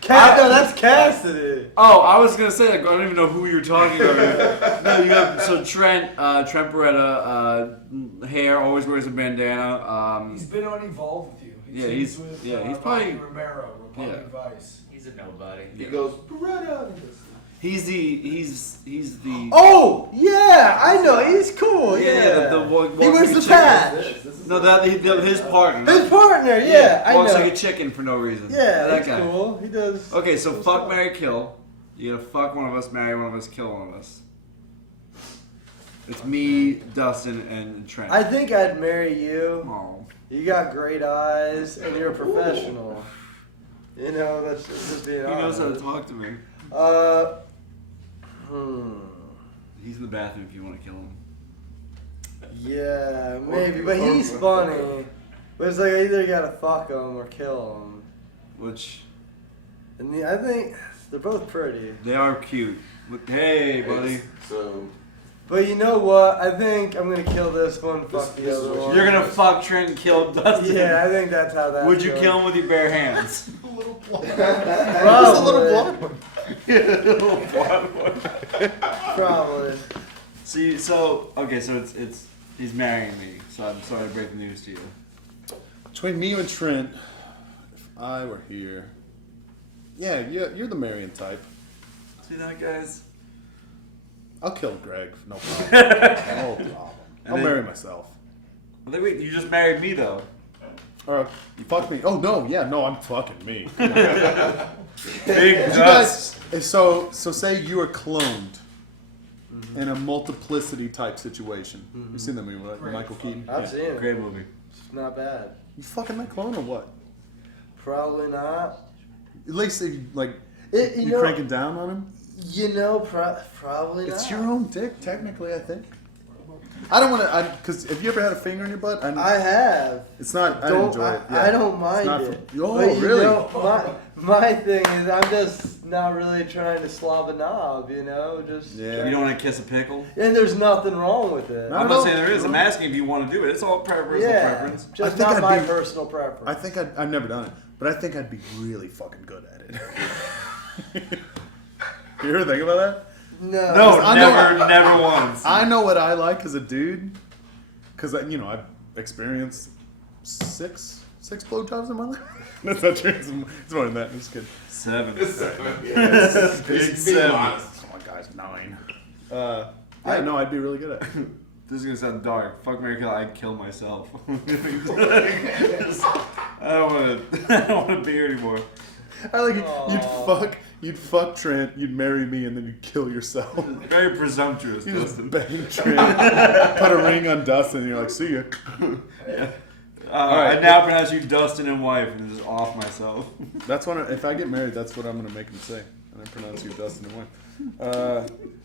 No, that's Cassidy. Oh, I was gonna say, like, I don't even know who you're talking about. No, you have so Trent Beretta, hair, always wears a bandana. He's been on Evolve with you. Yeah, He's he's- with yeah, he's probably- Rocky Romero, Republic Yeah. Vice. He's a nobody. He Yeah. goes, Beretta. He's the. Oh yeah, I know. He's cool. Yeah, Yeah, the one- he wears the chicken. patch. No, his partner. His partner. Yeah, I walks know. like a chicken for no reason. Yeah, that that's guy. cool. He does. Okay, so cool fuck, stuff. marry, kill. You gotta fuck one of us, marry one of us, kill one of us. It's me, Dustin, and Trent. I think I'd marry you. Oh. You got great eyes, and you're a professional. You know, that's just being He knows how to honest. talk to me. He's in the bathroom if you want to kill him. Yeah, maybe, but he's funny. But it's like I either gotta fuck him or kill him. Which, And I think they're both pretty. they are cute. Hey, buddy. So, But you know what? I think I'm gonna kill this one. Fuck the this is other what one. You're gonna fuck Trent and kill Dustin. Yeah, I think that's how that. Would you kill him with your bare hands? The little blonde. Probably. the little blonde one. Probably. See, so okay, so it's he's marrying me. So I'm sorry to break the news to you. Between me and Trent, if I were here, yeah, you're the Marion type. See that, guys? I'll kill Greg, no problem. No problem. I'll then- marry myself. Well, wait, you just married me though. Or fuck me. Oh no, yeah, no, I'm fucking me. Big You guys, so say you are cloned in a multiplicity type situation. You've seen that movie, right? Michael Keaton. I've seen it. Great movie. It's not bad. You fucking that clone or what? Probably not. At least if, like You you know- cranking down on him. You know, probably not. It's your own dick, technically. I think. I don't want to. Because have you ever had a finger in your butt? I have. It's not. I don't enjoy it. I don't mind not it. for- oh, But you really? know, my thing is, I'm just not really trying to slob a knob. You know, just. Yeah. You don't want to kiss a pickle? And there's nothing wrong with it. No. I'm not saying there is. I'm asking if you want to do it. It's all personal preference. Just I think not I'd my be- personal preference. I think I've never done it, but I think I'd be really fucking good at it. You ever think about that? no. No, I know- never once. I know what I like as a dude, because I've experienced six blowjobs in my life. That's not true. It's more than that. I'm just kidding. 7. yeah. Big Being 7. honest. Oh my guy's 9. Yeah, no, I'd be really good at it. This is gonna sound dark. Fuck, marry, kill. I'd kill myself. I don't want to be here anymore. I like it. Aw. You'd fuck Trent, you'd marry me, and then you'd kill yourself. Very presumptuous, You just Dustin. bang Trent, put a ring on Dustin, and you're like, see ya. Yeah. right. I now pronounce you Dustin and wife, and just off myself. That's what if I get married, that's what I'm gonna make him say. And I pronounce you Dustin and wife.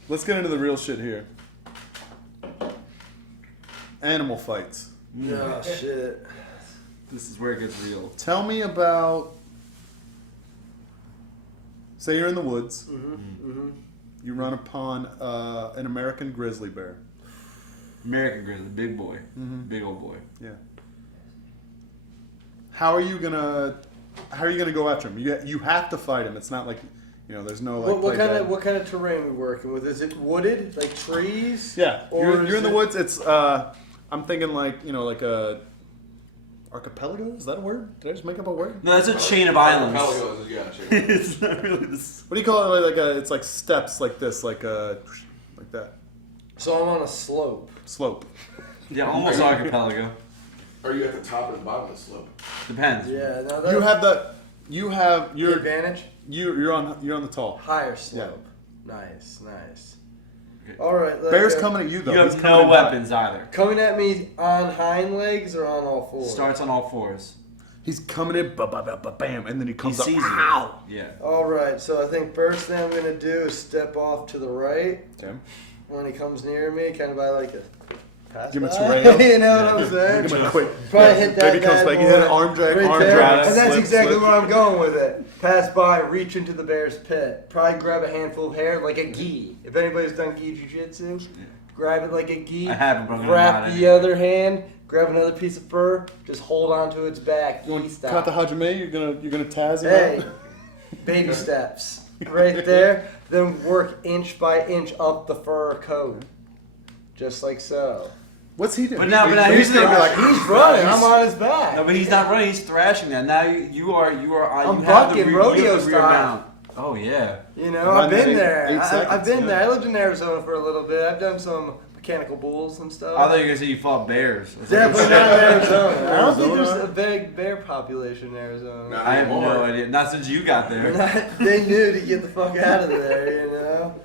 Let's get into the real shit here. Animal fights. Oh shit. This is where it gets real. Tell me about. Say you're in the woods. You run upon an American grizzly bear. American grizzly, big boy, big old boy. Yeah. How are you gonna go after him? You have to fight him. It's not like there's no like. What kind of terrain we working with? Is it wooded, like trees? Yeah, Or you're is in the it- woods. It's I'm thinking like a archipelago. Is that a word? Did I just make up a word? No, that's a chain of islands. Archipelagos, yeah, chain. It's not really this. What do you call it? It's like steps like this, like that So I'm on a slope. slope. Yeah, almost archipelago. Are you at the top or the bottom of the slope? Depends. Yeah. Now that's You have the your advantage. you're on the tall. Higher slope. Nice. Okay. All right. Bear's coming at you though. You He's have coming no in hot. weapons either. Coming at me on hind legs or on all fours? Starts on all fours. He's coming in, bam, and then he He comes up. sees Ow! you. Yeah. All right. So I think first thing I'm gonna do is step off to the right Okay. when he comes near me, kind of by like a pass Give him a by. Terrell. You know what I'm saying? Give him a quick. Probably hit that. Maybe comes bad back. You hit an boy arm drag, right arm there. drag, And that's slip, exactly slip. where I'm going with it. Pass by, reach into the bear's pit. Probably grab a handful of hair like a gi. If anybody's done gi jiu-jitsu, grab it like a gi. I haven't, but I'm gonna Wrap nod the anyway. other hand. Grab another piece of fur. Just hold onto its back. You Gi want style. cut the Hajime? You're gonna Taz him Hey, out? baby steps right there. Then work inch by inch up the fur coat, just like so. What's he doing? But now He's here's the gonna be like, He's running. I'm on his back. No, but he's not running. He's thrashing that. Now you are. I'm You have the bucking rear, rodeo you have the rear style. mount. Oh yeah. You know, Run I've been eight- there. 8 I've seconds, been yeah. there. I lived in Arizona for a little bit. I've done some mechanical bulls and stuff. I thought you were gonna say you fought bears. I was like, Definitely not in Arizona. I don't think Arizona? there's a big bear population in Arizona. Not I have no anymore. idea. Not since you got there. They knew to get the fuck out of there, you know.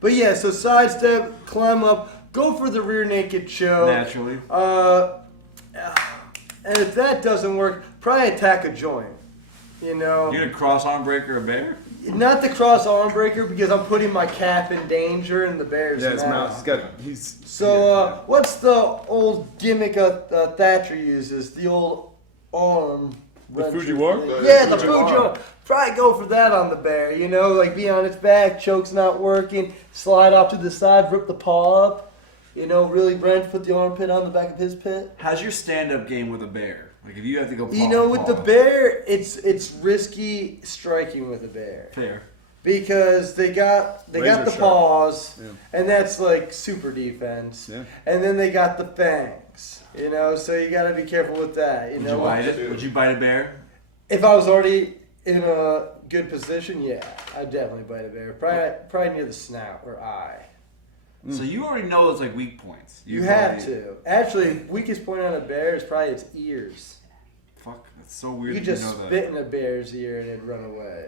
But yeah, so sidestep, climb up, go for the rear naked choke. Naturally. And if that doesn't work, probably attack a joint. You know, You're gonna cross arm breaker a bear? not the cross arm breaker because I'm putting my calf in danger in the bear's yeah, his mouth. mouth. He's. So, what's the old gimmick Thatcher uses? The old arm. The wrencher Fujiwara? thing. Yeah, the Fujiwara. Fujiwara. Probably go for that on the bear, you know, like be on its back, choke's not working, slide off to the side, rip the paw up, you know, really Brent put the armpit on the back of his pit. How's your stand-up game with a bear? Like if you have to go. You paw know, to with the paw. bear, it's risky striking with a bear. Fair. Because they got Razor the sharp. paws, Yeah. and that's like super defense. Yeah. And then they got the fangs, you know. So you got to be careful with that. You Would know, you bite it? Would you bite a bear? if I was already in a good position, yeah, I'd definitely bite a bear. Probably near the snout or eye. So you already know it's like weak points. You have to. Actually, weakest point on a bear is probably its ears. Fuck, that's so weird. You that just know that. spit in a bear's ear and it'd run away.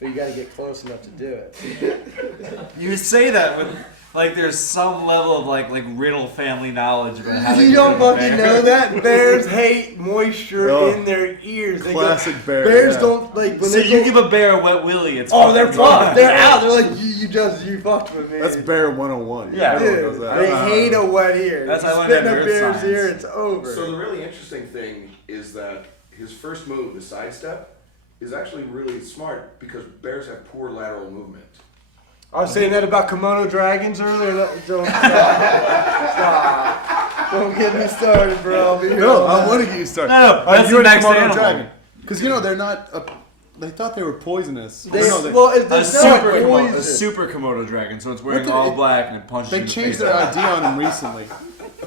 But you got to get close enough to do it. You say that with like there's some level of like Riddle family knowledge about how to You get don't rid of a fucking bear. know that bears hate moisture Oh, in their ears. They classic bear, Bears yeah. don't like when So they you go, give a bear a wet willy, it's oh, they're fucking fucked. gone. They're out. They're like you fucked with me. That's Bear 101. Yeah. Everyone Dude, knows that. they hate a wet ear. That's You how I spit in learned a earth bear's science. ear, it's over. So the really interesting thing is that his first move, the sidestep, is actually really smart because bears have poor lateral movement. I was saying that about kimono dragons earlier. Don't stop. Don't get me started, bro. I'll be here No, all I night. want to get you started. No, that's you the and next Komodo animal. dragon. Because you know they're not. They thought they were poisonous. They, No, they, well, it's A not super, poison. a super Komodo dragon, so it's wearing What the- all black and it punches you they in the changed face. their idea on them recently.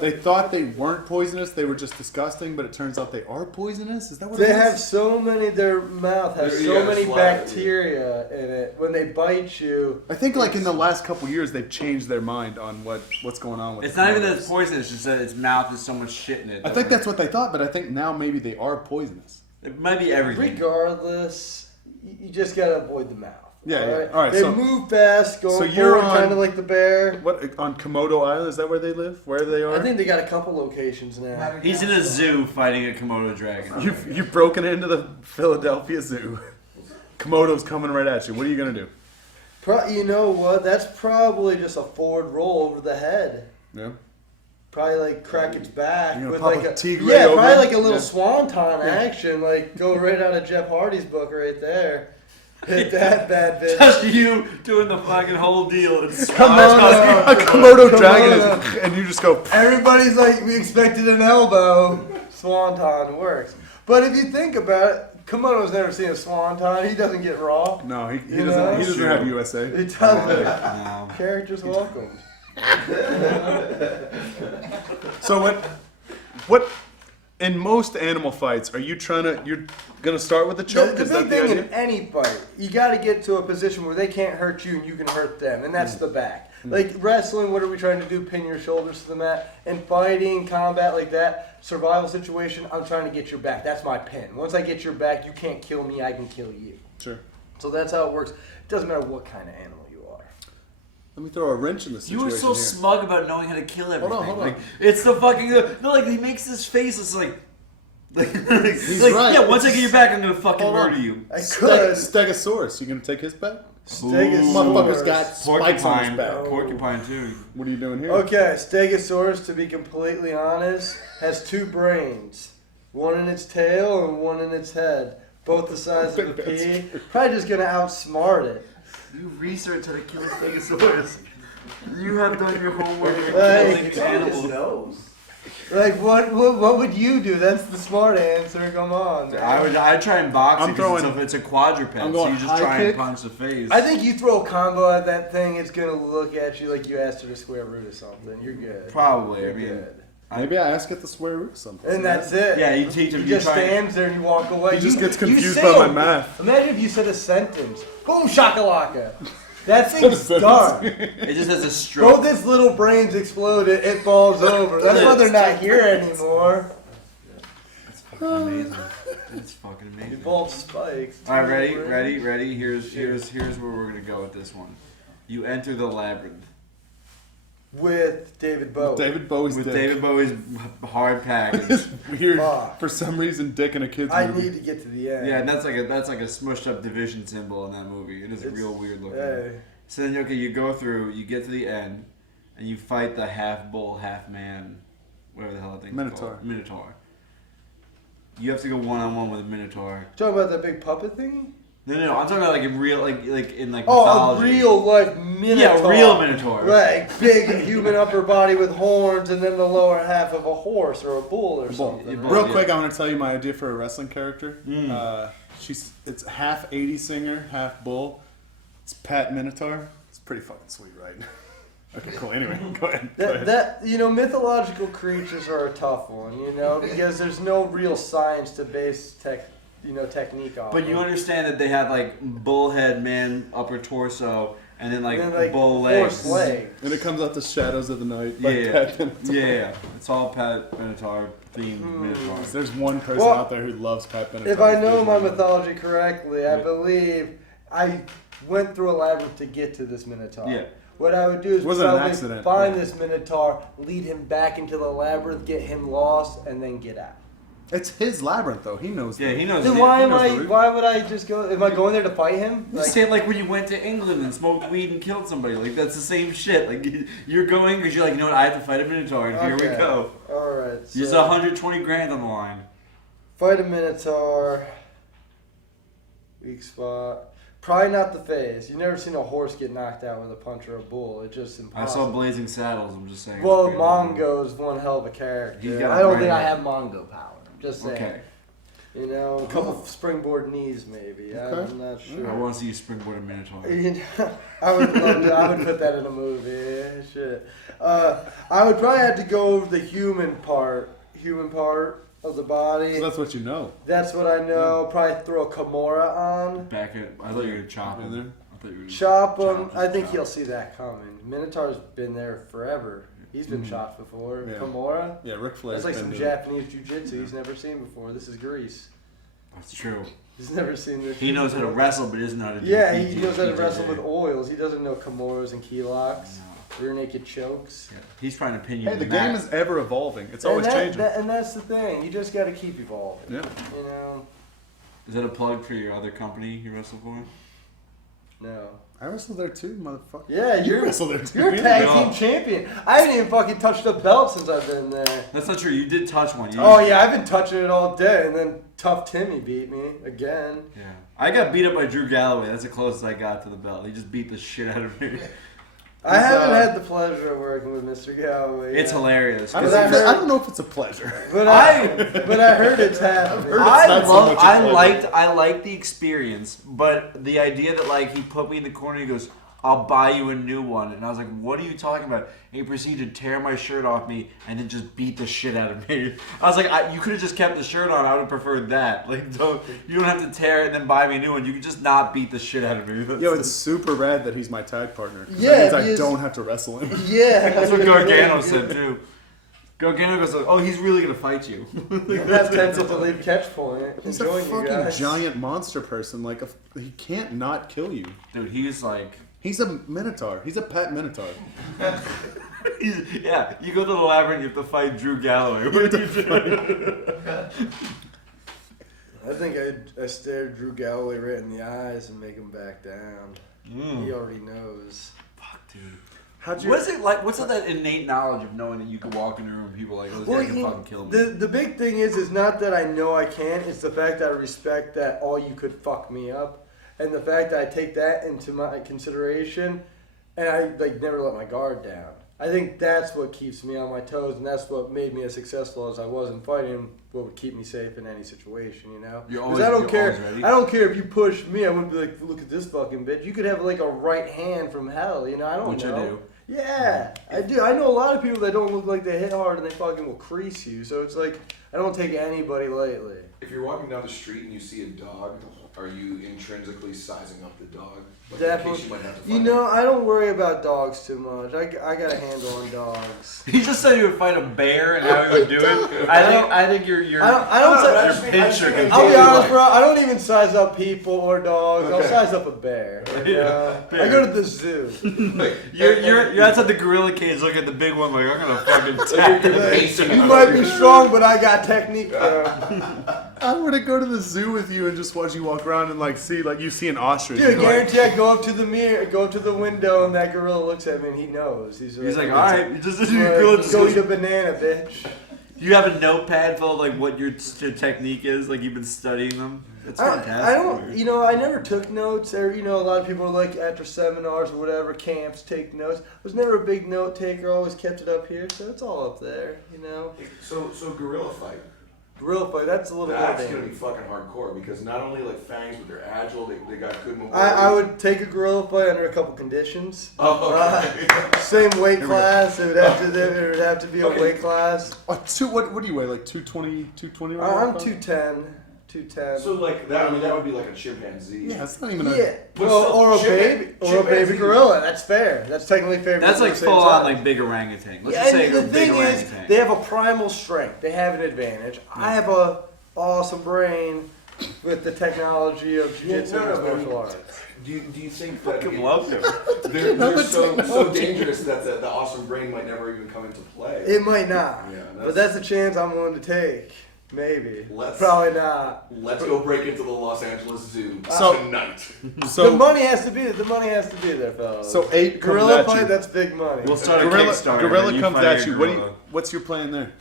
They thought they weren't poisonous. They were just disgusting. But it turns out they are poisonous. Is that what They it is? have so many. Their mouth has Yeah, so many saliva. bacteria in it. When they bite you, I think like in the last couple years they've changed their mind on what's going on with. It's the not even that Komodos. it's poison, it's just that its mouth has so much shit in it. I think that's what they thought, but I think now maybe they are poisonous. It might be everything. regardless, you just gotta avoid the mouth. Yeah, yeah. alright? Alright, They so- move fast, so going you're forward, on- kind of like the bear. What on Komodo Island? Is that where they live? Where they are? I think they got a couple locations now. He's in a zoo fighting a Komodo dragon. You've broken into the Philadelphia Zoo. Komodo's coming right at you. What are you gonna do? You know what? That's probably just a forward roll over the head. Yeah. Probably like crack its back You're gonna with pop like a a tigre yeah, over probably it? like a little Yeah. swanton action, like go right out of Jeff Hardy's book right there. Hit that bad bitch. Just you doing the fucking whole deal. It's Come on, A Komodo Come dragon, on. and you just go. Everybody's like, we expected an elbow. Swanton works. But if you think about it, Komodo's never seen a swanton. He doesn't get raw. No, he You doesn't. know? He doesn't Sure. have USA. He doesn't. No. Characters welcome. So what? In most animal fights, are you trying to? You're gonna start with the choke? The Is that big the thing idea? in any fight, you got to get to a position where they can't hurt you and you can hurt them, and that's the back. Like wrestling, what are we trying to do? Pin your shoulders to the mat. And fighting, combat like that, survival situation, I'm trying to get your back. That's my pin. Once I get your back, you can't kill me, I can kill you. Sure. So that's how it works. It doesn't matter what kind of animal you are. Let me throw a wrench in the You situation. were so here. smug about knowing how to kill everything. hold on. Like, it's the fucking no. Like he makes this face. It's like He's like, right. yeah. Once I get your back, I'm gonna fucking Hold on. murder you. I could. Stegosaurus. You gonna take his back? Motherfucker's got Stegosaurus. spikes on his back. Porcupine too. What are you doing here? Okay, Stegosaurus, to be completely honest, has 2 brains. One in its tail and one in its head. Both the size of a pea. Probably just gonna outsmart it. You research how to kill Stegosaurus. You have done your homework. Like, nose. Like what would you do? That's the smart answer. Come on, man. I'd try and box I'm it 'cause throwing- it's a quadruped, I'm so going you just high try kick. and punch the face. I think you throw a combo at that thing, it's gonna look at you like you asked it a square root or something. You're good. Probably. You're I mean, good. Maybe I ask at the square root or something. And that's it. yeah, you teach him. He You just try. stands there and you walk away. He just You- gets you confused say by my a- math. Imagine if you said a sentence. Boom shakalaka. That thing's done. It just has a stroke. Both its little brains explode. It falls over. That's why they're not here anymore. It's fucking amazing. It's fucking It amazing. involves spikes. All right, ready. Here's where we're gonna go with this one. You enter the labyrinth With David Bowie. David Bowie's with dick. David Bowie's hard package. Weird. Fuck. For some reason, dick in a kid's I movie. need to get to the end. Yeah, and that's like a smushed up division symbol in that movie. It is It's- real weird looking. Hey. So then, okay, you go through, you get to the end, and you fight the half bull, half man, whatever the hell that thing's Minotaur. called. Minotaur. You have to go one on one with a Minotaur. Talking about that big puppet thingy? No, I'm talking about like in real, like in like Oh, a mythology. real life Minotaur. Yeah, real Minotaur. Like big human upper body with horns and then the lower half of a horse or a bull or something. yeah, right? Real quick, I want to tell you my idea for a wrestling character. Mm. It's half 80s singer, half bull. It's Pat Minotaur. It's pretty fucking sweet, right? Okay, cool. Anyway, go ahead. That mythological creatures are a tough one, because there's no real science to base technique on. But you understand that they have like bullhead, man, upper torso, and then like, And then, bull horse legs. legs. And it comes out the Shadows of the Night by Yeah, Pat Minotaur. yeah. It's all Pat Minotaur themed Minotaur. There's one person Well, out there who loves Pat Minotaur. If I know my mythology correctly, I believe I went through a labyrinth to get to this Minotaur. Yeah. What I would do is It wasn't an probably accident. find Yeah. this Minotaur, lead him back into the labyrinth, get him lost, and then get out. It's his labyrinth, though. He knows. Yeah, that. he knows. Then it. why he am knows I? the route. Why would I just go? Am I going there to fight him? You say it like when you went to England and smoked weed and killed somebody. Like that's the same shit. Like you're going because you're like, you know what? I have to fight a Minotaur, and here we Okay. go. All right. So There's 120 grand on the line. fight a Minotaur. Weak spot. Probably not the phase. You've never seen a horse get knocked out with a punch or a bull. It's just I impossible. saw Blazing Saddles. I'm just saying. Well, It's Mongo's one hell of a character. He's got I don't a think brain. I have Mongo power. Just saying. Okay. A couple springboard knees maybe. Okay. I'm not sure. I want to see you springboard a Minotaur. I would love to. I would put that in a movie. Shit. I would probably have to go over the human part of the body. So that's what you know. That's what I know. Probably throw a Kimura on. Back at. I thought you were gonna chop In him. there? I thought you were gonna Chop him. just I think chop. he'll see that coming. Minotaur's been there forever. He's been chopped before. Yeah. Kimura. Yeah, Ric Flair's That's like been some doing it. Japanese jiu-jitsu he's never seen before. This is Greece. That's true. He's never seen this. He knows how to wrestle, but he doesn't know how to do Yeah, he PG knows how to PJJ. wrestle with oils. He doesn't know Kimuras and key locks, No. rear naked chokes. Yeah. He's trying to pin you. Hey, to the mat. game is ever evolving. It's And always changing. and that's the thing. You just got to keep evolving. Yeah. You know? Is that a plug for your other company you wrestle for? No. I wrestled there too, motherfucker. Yeah, You wrestled there too. You're a yeah. tag No. team champion. I haven't even fucking touched a belt since I've been there. That's not true. You did touch one. You Oh yeah, I've been touching it all day, and then Tough Timmy beat me again. Yeah. I got beat up by Drew Galloway. That's the closest I got to the belt. He just beat the shit out of me. I haven't had the pleasure of working with Mr. Galloway. It's yet. hilarious. I 'cause But don't, I don't know if it's a pleasure. But I heard it's happening. It's not so much a pleasure. I liked the experience, but the idea that like he put me in the corner, he goes, "I'll buy you a new one," and I was like, "What are you talking about?" And he proceeded to tear my shirt off me and then just beat the shit out of me. I was like, "You could have just kept the shirt on. I would have preferred that. Like, you don't have to tear it and then buy me a new one. You could just not beat the shit out of me." Yo, it's super rad that he's my tag partner. 'Cause Yeah, that means I he is- don't have to wrestle him. Yeah, That's what Gargano said too. Gargano goes, "Oh, he's really gonna fight you." That's pencil to leave catch point. He's a Enjoying you fucking guys. giant monster person. Like, he can't not kill you. Dude, he's like, He's a Minotaur. He's a pet Minotaur. yeah. You go to the labyrinth, you have to fight Drew Galloway. What do you do? I think I stare Drew Galloway right in the eyes and make him back down. He already knows. Fuck, dude. How'd you? What's it like? What's that innate knowledge of knowing that you could walk in a room and people are like, oh, this guy can fucking kill me? The big thing is not that I know I can. It's the fact that I respect that all you could fuck me up, and the fact that I take that into my consideration, and I never let my guard down. I think that's what keeps me on my toes, and that's what made me as successful as I was in fighting. What would keep me safe in any situation, you know? Because I don't care. I don't care if you push me. I wouldn't be like, look at this fucking bitch. You could have like a right hand from hell, you know? I don't know. Which I do. Yeah, I do. I know a lot of people that don't look like they hit hard and they fucking will crease you. So it's like I don't take anybody lightly. If you're walking down the street and you see a dog, are you intrinsically sizing up the dog? Like, Definitely. in case you might have to fight You know, I don't worry about dogs too much. I got a handle on dogs. He just said he would fight a bear and how he would do it. I think your picture. I'll be honest, bro. I don't even size up people or dogs. Okay. I'll size up a bear. I go to the zoo. You're outside the gorilla cage looking at the big one like, I'm gonna fucking tap it. You might be strong, but I got technique, bro. I want to go to the zoo with you and just watch you walk around and you see an ostrich. Dude, guarantee I go up to the mirror, go up to the window, and that gorilla looks at me and he knows. He's like, all right, go eat a banana, bitch. You have a notepad full of like what your technique is, like you've been studying them. It's fantastic. I don't, I never took notes. Or, a lot of people are like after seminars or whatever, camps, take notes. I was never a big note taker. Always kept it up here, so it's all up there, So gorilla fight. Gorilla fight, that's a little bit. That's gonna be fucking hardcore because not only like fangs, but they're agile. They got good mobility. I would take a gorilla fight under a couple conditions. Oh, okay. Same weight class. It would have to be a weight class. What do you weigh? Like 220? 220? I'm 210. 210. So like that, that would be like a chimpanzee. Yeah, it's not even or a baby gorilla. That's fair. That's technically fair. That's like full on like big orangutan. Let's just say the thing is, they have a primal strength. They have an advantage. I have a awesome brain with the technology of jiu-jitsu and martial arts. Do you think that they're so dangerous that the awesome brain might never even come into play? It might not. Yeah, but that's a chance I'm willing to take. Maybe. Probably not. Let's go break into the Los Angeles Zoo tonight. So the money has to be there. The money has to be there, fellas. So 8 gorilla fight. That's big money. We'll start a Kickstarter. Gorilla comes at you. What's your plan there?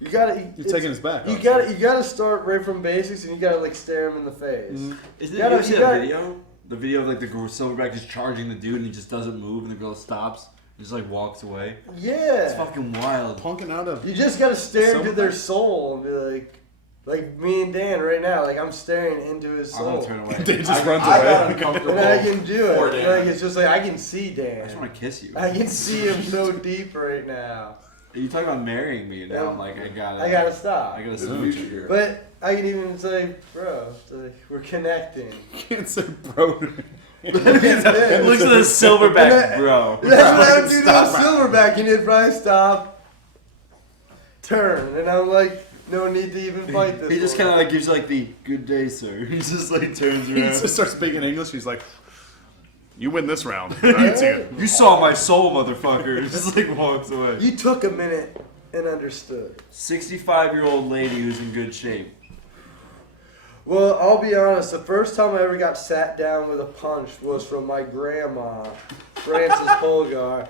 You gotta. You're taking his back. You gotta start right from basics, and you gotta stare him in the face. Isn't it? You see that video? The video of like the silverback just charging the dude, and he just doesn't move, and the girl stops. Just like walks away. Yeah. It's fucking wild. Punking out of. You just gotta stare into their soul and be like me and Dan right now. Like I'm staring into his soul. I'm gonna turn away. Dan just runs I away. got uncomfortable. And I can do it. Dan. Like it's just like I can see Dan. I just want to kiss you. I can see him so deep right now. You talking about marrying me, and now I'm like, I gotta stop. I gotta There's a stop. future here. But I can even say, bro, it's like, we're connecting. You can't say bro. Looks at the silverback, bro. That's what I would do to a silverback, and he'd probably stop, turn, and I'm like, no need to even fight this. He just kind of like gives you like the good day, sir. He just like turns around. He just starts speaking English. He's like, "You win this round." Alright, see ya. You saw my soul, motherfucker. Just like walks away. You took a minute and understood. 65-year-old lady who's in good shape. Well, I'll be honest. The first time I ever got sat down with a punch was from my grandma, Frances Polgar.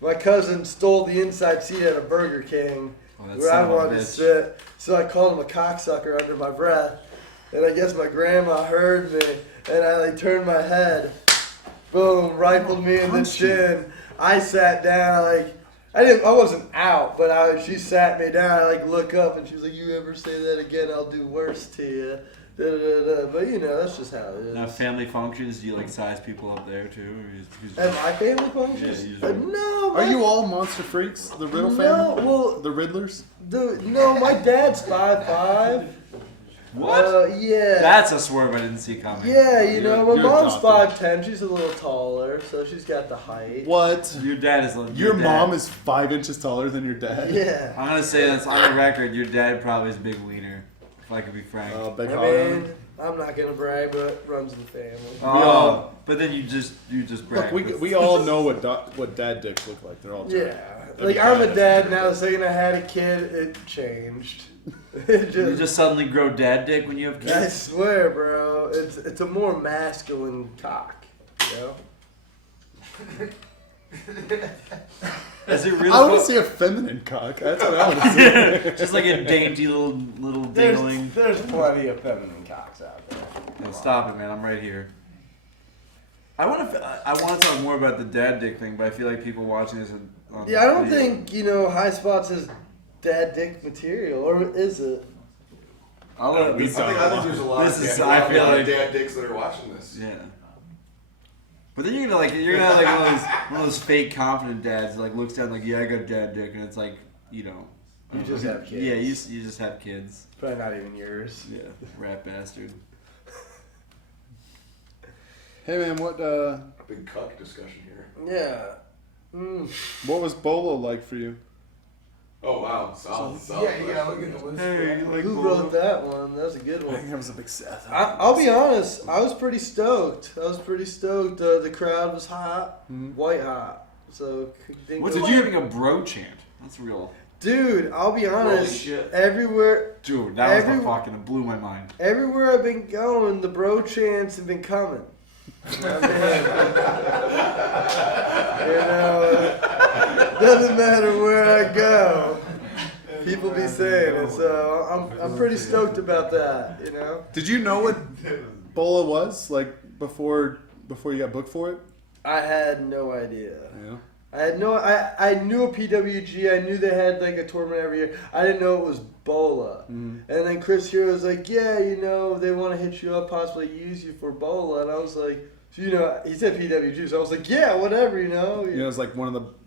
My cousin stole the inside seat at a Burger King where I wanted to sit, so I called him a cocksucker under my breath. And I guess my grandma heard me, and I turned my head, boom, rifled me in the chin. I sat down I wasn't out, but she sat me down. I look up, and she was like, "You ever say that again, I'll do worse to you." Da, da, da. But that's just how it is. Now, family functions, do you size people up there too? At my family functions? Yeah, no. Are you all monster freaks? The Riddle family? No, well, the Riddlers? No, my dad's 5'5". What? Yeah. That's a swerve I didn't see coming. Yeah, my mom's adopted. 5'10". She's a little taller, so she's got the height. What? Your dad is. Your mom is 5 inches taller than your dad? Yeah. I'm gonna say that's on the record. Your dad probably is a big wiener. If I could be frank. I'm not gonna brag, but runs in the family. Oh, but then you just brag. Look, we all know what dad dicks look like. They're all Yeah. I'm a dad now. The second I had a kid, it changed. You just suddenly grow dad dick when you have kids? I swear, bro. It's a more masculine cock. go. Is it really? I want to see a feminine cock. That's what I want to see. Just like a dainty little dingling. There's plenty of feminine cocks out there. No, stop it, man. I'm right here. I want to talk more about the dad dick thing, but I feel like people watching this. Yeah, I don't think Highspots is dad dick material, or is it? I'll let I think there's a lot This of is- dad, I a lot feel of like- dad dicks that are watching this. Yeah. But then you're gonna have like one of those fake confident dads that like looks down like, yeah, I got dad dick, and it's like, You just have kids. Yeah, you just have kids. Probably not even yours. Yeah, rat bastard. Hey man, what Big cuck discussion here. Yeah. Mm. what was Bolo like for you? Oh wow, solid. Yeah, look at the list. Hey, you like Who Bolo? wrote that one? That was a good I think one. that was a big Seth. I'll be honest. I was pretty stoked. The crowd was hot, white hot. So didn't What go- did you having a bro chant? That's real. Dude, I'll be honest. shit. Everywhere, Dude, that was Every- the fucking, it blew my mind. everywhere I've been going, the bro chants have been coming. Doesn't matter where I go, people be saying it. So I'm pretty stoked about that. Did you know what Bola was like before you got booked for it? I had no idea. Yeah. I knew a PWG. I knew they had like a tournament every year. I didn't know it was Bola. And then Chris Hero was like, yeah, they want to hit you up, possibly use you for Bola. And I was like, he said PWG, so I was like, yeah, whatever, You know, it's like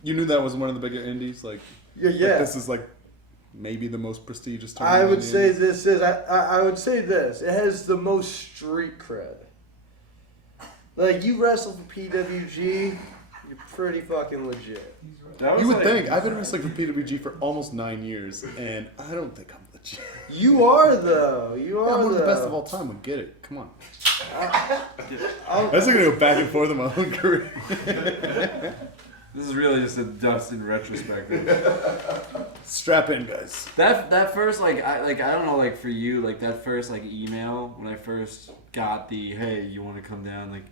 you knew that was one of the bigger indies. Like, Yeah. like this is like maybe the most prestigious tournament. I would in the say indies. this is. I would say this. It has the most street cred. Like you wrestle for PWG, you're pretty fucking legit. That was You would like- think. I've been wrestling for PWG for almost 9 years, and I don't think I'm legit. You are though. You Yeah, are I'm one of the best of though. all time. We'll get it. Come on. I'll- That's not gonna go back and forth in my own career. This is really just a Dustin retrospective. Strap in, guys. That first I don't know, like for you, like that first like email when I first got the hey, you want to come down, like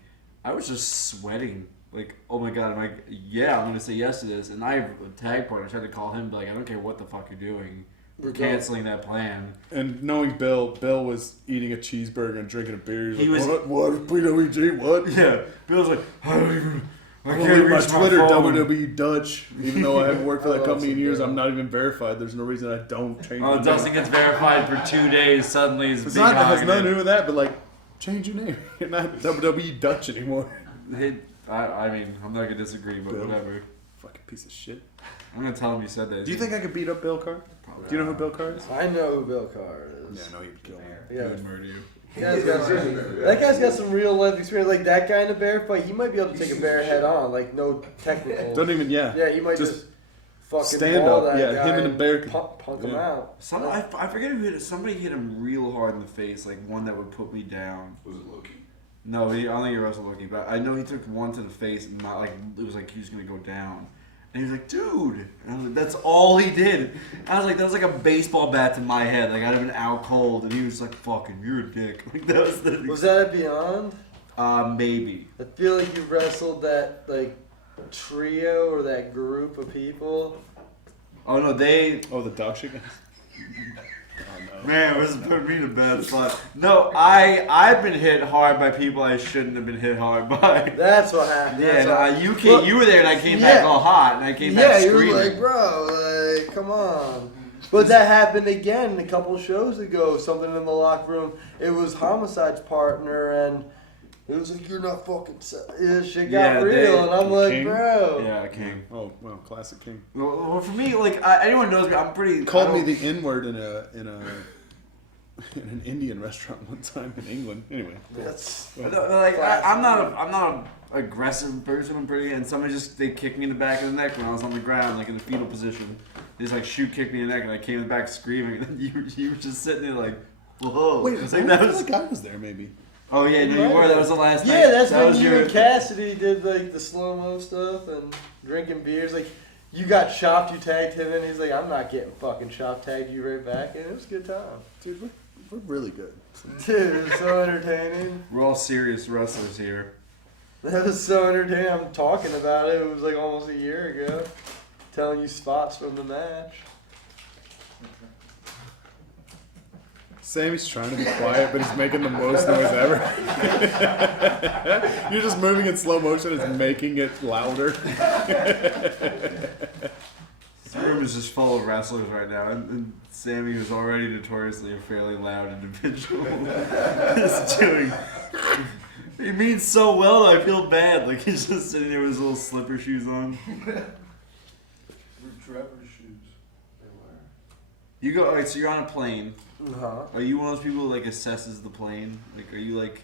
I was just sweating. Like, oh my god, I'm like, yeah, I'm gonna say yes to this. And I have a tag partner. I tried to call him, but like, I don't care what the fuck you're doing. We're canceling that plan. And knowing Bill was eating a cheeseburger and drinking a beer. He He's was- like, what? PWG? What? Yeah, Bill's like, I I can't can't my reach my Twitter, phone. WWE Dutch. Even though I haven't worked for I that love company in some years, Bill. I'm not even verified. There's no reason I don't change my Oh, name. Dustin gets verified for 2 days. Suddenly, he's It's big not, it has hogging nothing to it. do with that, but like, change your name. You're not WWE Dutch anymore. I mean, I'm not gonna disagree, but Bill. whatever. Fucking piece of shit. I'm gonna tell him you said that. Do you think I could beat up Bill Carr? Do you know who Bill Carr is? I know who Bill Carr is. Yeah, no, he'd kill me. he Yeah. would murder you? That guy's got some real life experience. Like that guy in a bear fight, he might be able to take a bear head on, like no technical. Don't even, yeah. Yeah, he might Just just fucking stand maul up. that Yeah, guy him and the bear could- punk him yeah. out. I forget who hit it. Somebody hit him real hard in the face, like one that would put me down. Was it Loki? No, I don't think he wrestled Loki, but I know he took one to the face and not like it was like he was gonna go down. And he was like, dude, and I was like, that's all he did. I was like, that was like a baseball bat to my head. Like I'd have been out cold, and he was like, fucking, you're a dick. Like that was the. Was that at Beyond? Maybe. I feel like you wrestled that like trio or that group of people. Oh no, they. Oh, the dog shit guys? Man, this is putting me in a bad spot. No, I've been hit hard by people I shouldn't have been hit hard by. That's what happened. Yeah, That's what- you came. Well, You were there, and I came back yeah. all hot, and I came Yeah, back you screaming. were like, bro, like, come on. But that happened again a couple shows ago. Something in the locker room. It was Homicide's partner, and it was like, you're not fucking. Shit got Yeah, real, they- and I'm like, King? bro. Yeah, King. Oh, well, classic King. Well, for me, like anyone knows me, I'm pretty. Called I me don't- the N-word in an Indian restaurant one time in England. Anyway. That's Like I'm not an aggressive person. I'm pretty, and somebody they kicked me in the back of the neck when I was on the ground, like in the fetal position. They just like kicked me in the neck, and I came back screaming. And you were just sitting there like, whoa. Wait, It's I like, feel like I was there maybe. Oh yeah, no, you Right. were. That was the last night. Yeah, that's that when was you your. and Cassidy did like the slow mo stuff and drinking beers. Like you got chopped, you tagged him, and he's like, "I'm not getting fucking chopped." Tagged you right back, and it was a good time. Dude, we're really good. Dude, it was so entertaining. We're all serious wrestlers here. That was so entertaining. I'm talking about it. It was like almost a year ago. Telling you spots from the match. Sammy's trying to be quiet, but he's making the most noise ever. You're just moving in slow motion. It's making it louder. This room is just full of wrestlers right now, and Sammy, who's already notoriously a fairly loud individual, is doing. He means so well that I feel bad. Like he's just sitting there with his little slipper shoes on. Trevor's shoes. They were. You go. Alright, so you're on a plane. Uh-huh. Are you one of those people who like assesses the plane? Like, are you like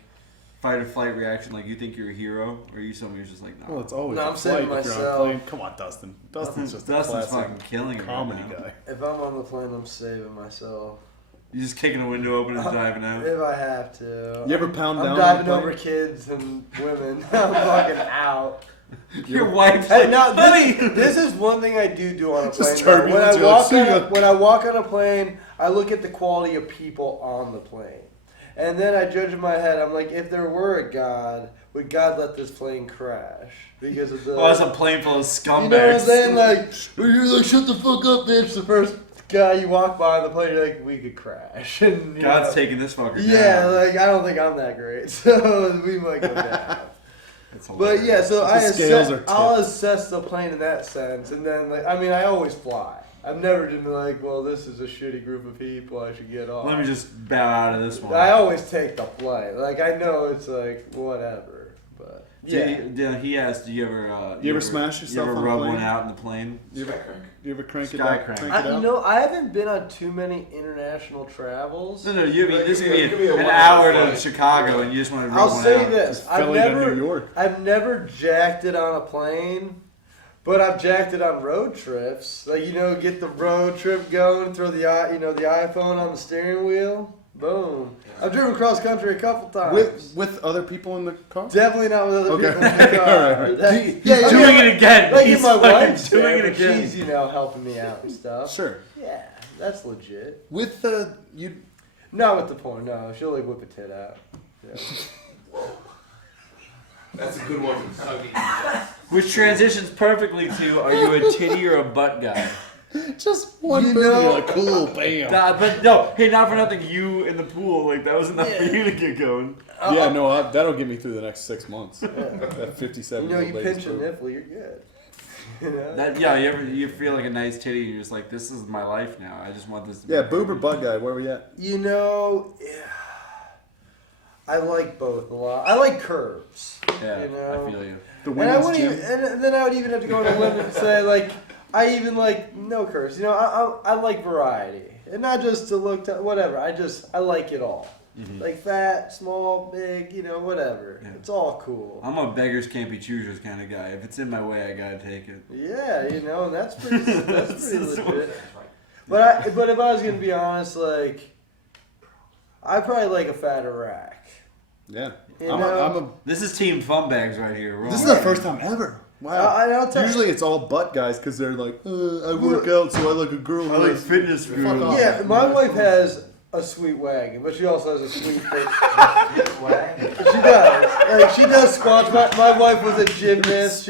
fight or flight reaction? Like you think you're a hero, or are you someone who's just like, no? Well, it's always No, a I'm saying flight if you're on a myself. plane. Come on, Dustin. Dustin's just a Dustin's classic fucking killing it comedy right now. guy. If I'm on the plane, I'm saving myself. You just kicking a window open and diving out. If I have to. You ever pound I'm down diving on the over plane? kids and women. I'm fucking out. Your wife's Hey, like, now honey! this is one thing I do on a plane. Just though. turbulence, you're like, "See ya." When I walk on a plane, I look at the quality of people on the plane, and then I judge in my head. I'm like, if there were a God, would God let this plane crash because of the? Oh, that's a plane full of scumbags. You know what I'm saying? Like, you're like, shut the fuck up, bitch. The first guy you walk by on the plane, you're like, we could crash. And, God's know, taking this fucker down. Yeah, like I don't think I'm that great, so we might go down. It's But hilarious. yeah, so The scales are I'll tipped. assess the plane in that sense, and then like I mean I always fly. I've never just been like, well, this is a shitty group of people. I should get off. Let me just bow out of this one. I always take the flight. Like I know it's like whatever, but yeah. He asked, do you ever You ever smash yourself You ever on a rub plane? one out in the plane? You ever, Sky crank. you ever crank it Sky out? crank. Crank it You out? know, I haven't been on too many international travels. No, you Like, this is it gonna could be be a an 1 hour hour to flight. Chicago, and you just want to rub I'll one say out. this: Just Philly to New York. I've never jacked it on a plane, but I've jacked it on road trips. Like get the road trip going, throw the the iPhone on the steering wheel, boom. I've driven cross country a couple times. With other people in the car? Definitely not with other Okay. people in the car. All right. Yeah, Doing it again. Like He's if my fucking wife's doing there, it but again. she's helping me out and stuff. Sure. Yeah, that's legit. With you. Not with the porn. No, she'll like whip a tit out. Yeah. That's a good one. Which transitions perfectly to: are you a titty or a butt guy? Just one You move, know- you're like, cool, bam. But no, hey, not for nothing. You in the pool, like that was enough for you to get going. Yeah, no, that'll get me through the next 6 months. That 57 You year old pinch a nipple, you're good. You know? That you feel like a nice titty, and you're just like, this is my life now. I just want this. To be Yeah, boob or butt guy, where we at? I like both a lot. I like curves. Yeah, you know? I feel you. The And I women's wouldn't gym? even, and then I would even have to go on a limb and say like, I even like no curves. I like variety, and not just to look whatever. I like it all. Mhm. Like fat, small, big, whatever. Yeah. It's all cool. I'm a beggars can't be choosers kind of guy. If it's in my way, I gotta take it. Yeah, and that's pretty legit. But if I was gonna be honest, like, I probably like a fatter rack. Yeah. You I'm know? a, This is team fun bags right here. We're this is all- the first time ever. Wow. I'll tell Usually it's all butt guys because they're like, I work out, so I like a girl. I who like has-" fitness Fuck food. off. Yeah, my wife has a sweet wagon, but she also has a sweet face. She does. Like, she does squats. My wife was a gymnast.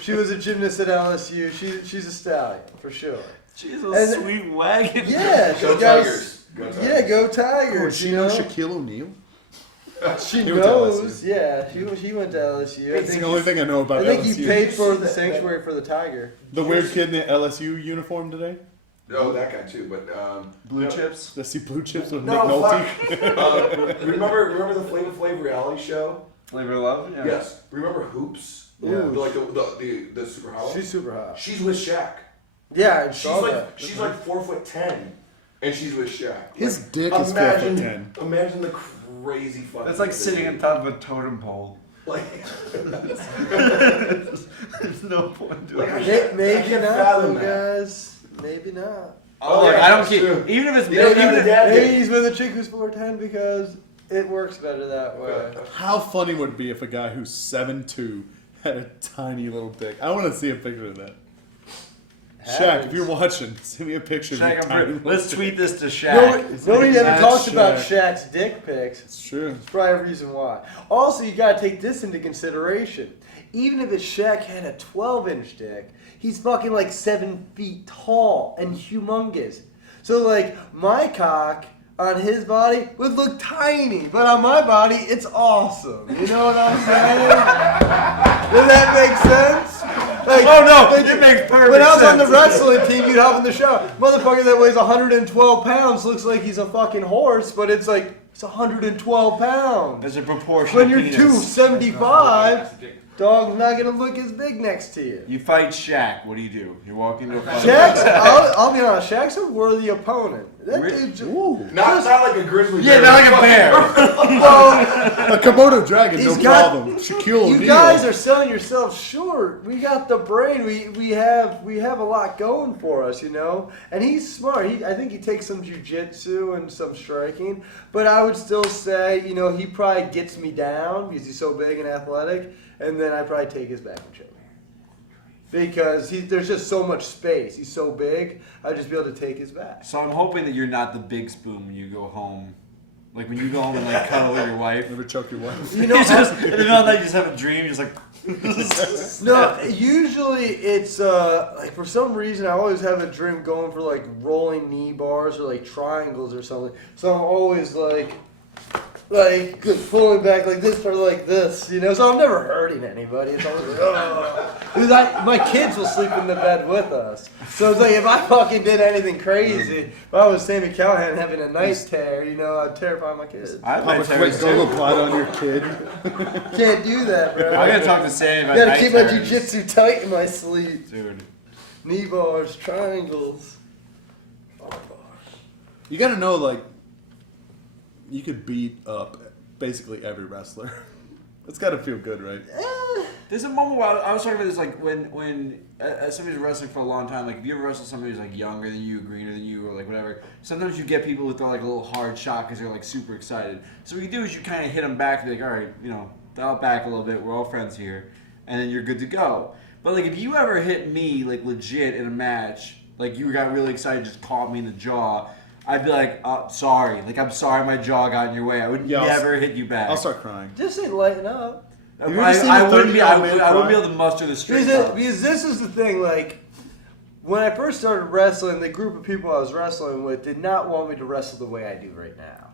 She was a gymnast at LSU. She's a stallion for sure. She's a And- sweet wagon. Yeah, she Go does. Tigers. Go Tigers. Yeah, go Oh, Tigers. she you knows know? Shaquille O'Neal? She He went to knows. LSU. Yeah, she went to LSU. I It's think the only thing I know about I think LSU. he paid for the sanctuary for the tiger. The weird kid in the LSU uniform today? Oh, that guy too. But Blue chips. Does he blue chips with No, McNulty? fuck. Remember the Flavor Flav reality show? Flavor of love. Yeah. Yes. Remember Hoops? Yeah. Like the super hot. She's super hot. She's with Shaq. Yeah, I She's saw like that. she's like 4'10", and she's with Shaq. His Like, dick is imagine, 4'10". Imagine the crazy fucking. That's like thing. sitting on top of a totem pole. Like, There's no point to like I it. can't, I Maybe can't not, fathom though, that. guys. Maybe not. Oh, look, yeah, I don't that's care. true. Even if it's You don't have even a if- dad Maybe dick. he's with a chick who's 4'10" because it works better that way. How funny would it be if a guy who's 7'2" had a tiny little dick? I want to see a picture of that. Shaq, if you're watching, send me a picture. of your Shaq, tiny let's tweet this to Shaq. Nobody ever That's talks about Shaq. Shaq's dick pics. It's true. There's probably a reason why. Also, you gotta take this into consideration. Even if Shaq had a 12-inch dick, he's fucking like 7 feet tall and humongous. So like my cock on his body would look tiny, but on my body it's awesome. You know what I'm saying? Does that make sense? Like, Oh no, it makes perfect sense. when I was on the wrestling team, you'd hop in the shower. Motherfucker that weighs 112 pounds looks like he's a fucking horse, but it's like it's 112 pounds. There's a proportion. When of you're penis. 275, dog's not gonna look as big next to you. You fight Shaq. What do? You walk into a fight. Shaq's, I'll be honest, Shaq's a worthy opponent. That dude's Not like a grizzly Yeah, bear. not like a bear. well, A Komodo dragon, He's no got- problem. Shaquille O'Neal. you guys are selling yourselves short. We got the brain. We have a lot going for us, you know. And he's smart. I think he takes some jujitsu and some striking. But I would still say, you know, he probably gets me down because he's so big and athletic. And then I probably take his back and choke. Because there's just so much space. He's so big. I'd just be able to take his back. So I'm hoping that you're not the big spoon when you go home. Like when you go home and like cuddle with your wife. Never choke your wife. You know, You just, in the middle of the night, you just have a dream. You're just like. no, usually it's like for some reason I always have a dream going for like rolling knee bars or like triangles or something. So I'm always like pulling back like this or like this, you know. So I'm never hurting anybody. It's always like, oh, because my kids will sleep in the bed with us. So it's like if I fucking did anything crazy, if I was Sammy Callahan having a night tear, you know, I'd terrify my kids. I have Pop night a quick terrors go too. blood on your kid. Can't do that, bro. I gotta talk to Sam about Gotta night keep my terrors. jujitsu tight in my sleep. Dude. Knee bars, triangles. You gotta know, like, you could beat up basically every wrestler. It's gotta feel good, right? There's a moment where I was talking about this, like when as somebody's wrestling for a long time, like if you ever wrestle somebody who's like younger than you, greener than you, or like whatever, sometimes you get people who throw like a little hard shot because they're like super excited. So what you do is you kind of hit them back, and be like, all right, you know, dial it back a little bit. We're all friends here, and then you're good to go. But like if you ever hit me like legit in a match, like you got really excited, just caught me in the jaw, I'd be like, sorry. Like, I'm sorry my jaw got in your way. I would never hit you back. I'll start crying. Just say lighten up. Have you ever seen I a wouldn't be 30-year-old man I wouldn't be cry? able to muster the strength. Because this is the thing, like, when I first started wrestling, the group of people I was wrestling with did not want me to wrestle the way I do right now.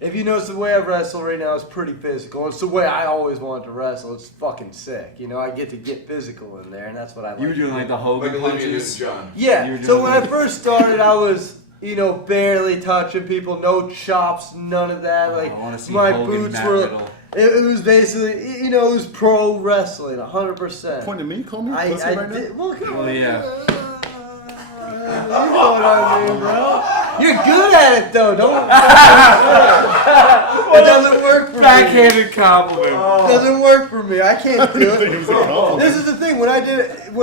If you notice, the way I wrestle right now is pretty physical. It's the way I always wanted to wrestle. It's fucking sick. You know, I get to get physical in there, and that's what I like. You were doing like the Like Hogan Olivia punches. Newton-John. Yeah, You were so doing when I like- first started, I was, you know, barely touching people, no chops, none of that. Oh, Like, I wanna see my Hogan, boots Matt were, Riddle. it was basically, you know, it was pro wrestling, 100%. Point at me, call me a pussy right now. did, well, come Well, on. yeah. You know what I mean, bro. You're good at it, though. Don't. It doesn't work for me. Backhanded compliment. It doesn't work for me. I can't do I think it it. was a compliment. This is the thing. When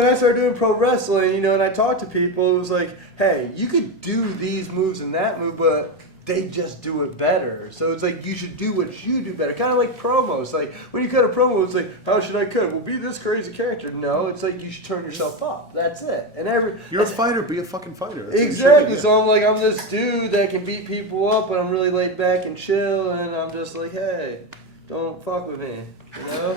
I started doing pro wrestling, you know, and I talked to people, it was like, hey, you could do these moves and that move, but they just do it better. So it's like you should do what you do better. Kind of like promos. Like when you cut a promo, it's like, how should I cut it? Well, be this crazy character. No, it's like you should turn yourself up. That's it. And You're a fighter, be a fucking fighter. That's what you should exactly. do. So I'm like, I'm this dude that can beat people up, but I'm really laid back and chill, and I'm just like, hey, don't fuck with me. You know?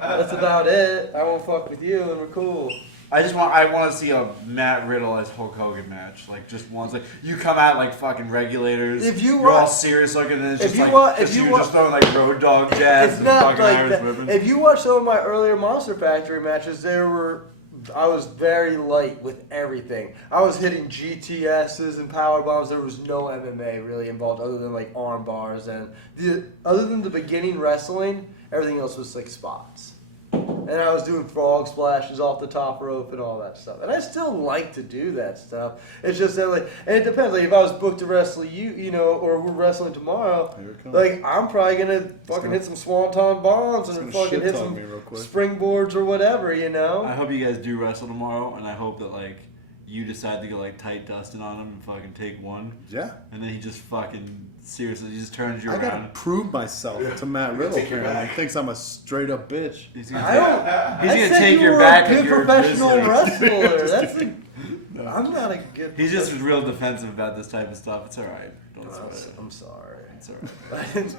That's about it. I won't fuck with you, and we're cool. I want to see a Matt Riddle as Hulk Hogan match, like just once. Like you come out like fucking regulators. If you you're all wa- serious looking, and then it's if just you like wa- if just you you wa- just throwing like road dog jabs It's and not fucking like Irish that. whipping. If you watch some of my earlier Monster Factory matches, I was very light with everything. I was hitting GTSs and power bombs. There was no MMA really involved other than like arm bars and other than the beginning wrestling, everything else was like spots. And I was doing frog splashes off the top rope and all that stuff. And I still like to do that stuff. It's just that, like, and it depends. Like, if I was booked to wrestle you know, or we're wrestling tomorrow, Here it comes. like, I'm probably going to fucking hit some swanton bombs It's and gonna fucking hit shit-talk some me real quick. springboards or whatever, you know? I hope you guys do wrestle tomorrow, and I hope that like you decide to go like tight dusting on him and fucking take one, Yeah. and then he just fucking seriously just turns you I gotta around. prove myself to Matt Riddle. Take your Apparently, back. thinks I'm a straight up bitch. He's I don't. He's I gonna said take you your were back a and good you're a professional grizzly. wrestler. That's like, I'm not a good. He's just real defensive about this type of stuff. It's all right. Don't sweat it. I'm sorry. It's all right.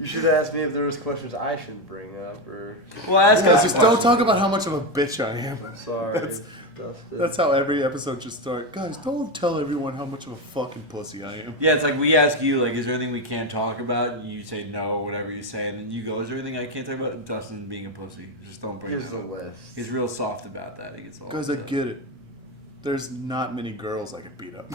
You should ask me if there was questions I should bring up, or. Well, ask Guys, us. just don't talk about how much of a bitch I am. I'm sorry, That's- Dustin. That's how every episode should start. Guys, don't tell everyone how much of a fucking pussy I am. Yeah, it's like we ask you, like, is there anything we can't talk about? And you say no, or whatever you say, and then you go, is there anything I can't talk about? Dustin being a pussy. Just don't bring Here's it the up. list. He's real soft about that. He gets all Guys, I upset. get it. There's not many girls I could beat up.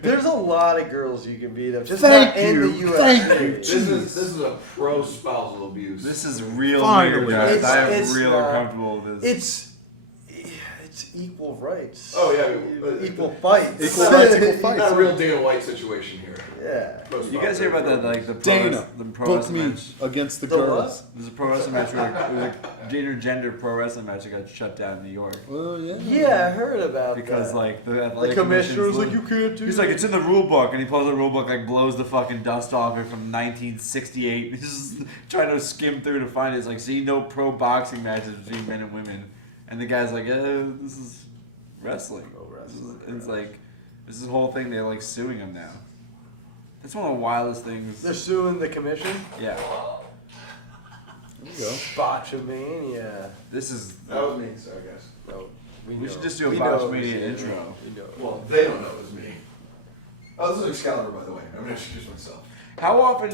There's a lot of girls you can beat up. Just Thank not in you, the UFC. thank you. This is a pro spousal abuse. This is real Finally. weird, guys. I am It's real not- uncomfortable with this. It's equal rights. Oh, yeah, equal fights. Equal rights, equal fights. Not a real Dana White situation here. Yeah. Pro You guys hear about that, like, the pro, Dana, the pro book wrestling me match? against the The girls. There's a pro wrestling match where it was a gender pro wrestling match that got shut down in New York. Well, yeah. Yeah, I heard about Because, that. like, the The athletic commissioner was commission's like, you can't do He's like, it's in the rule book, and he pulls the rule book, like, blows the fucking dust off it from 1968. He's just trying to skim through to find it. It's like, see, no pro boxing matches between men and women. And the guy's like, this is wrestling. Pro wrestling, It's like, this is the whole thing, they're, like, suing him now. That's one of the wildest things. They're suing the commission. Yeah. There you go. Botchamania. This is... That was me, so I guess. No, We know. should just do a We know Botchamania it was you. intro. We know. Well, they don't know it was me. Oh, this is Excalibur, by the way. I'm going to introduce myself. How often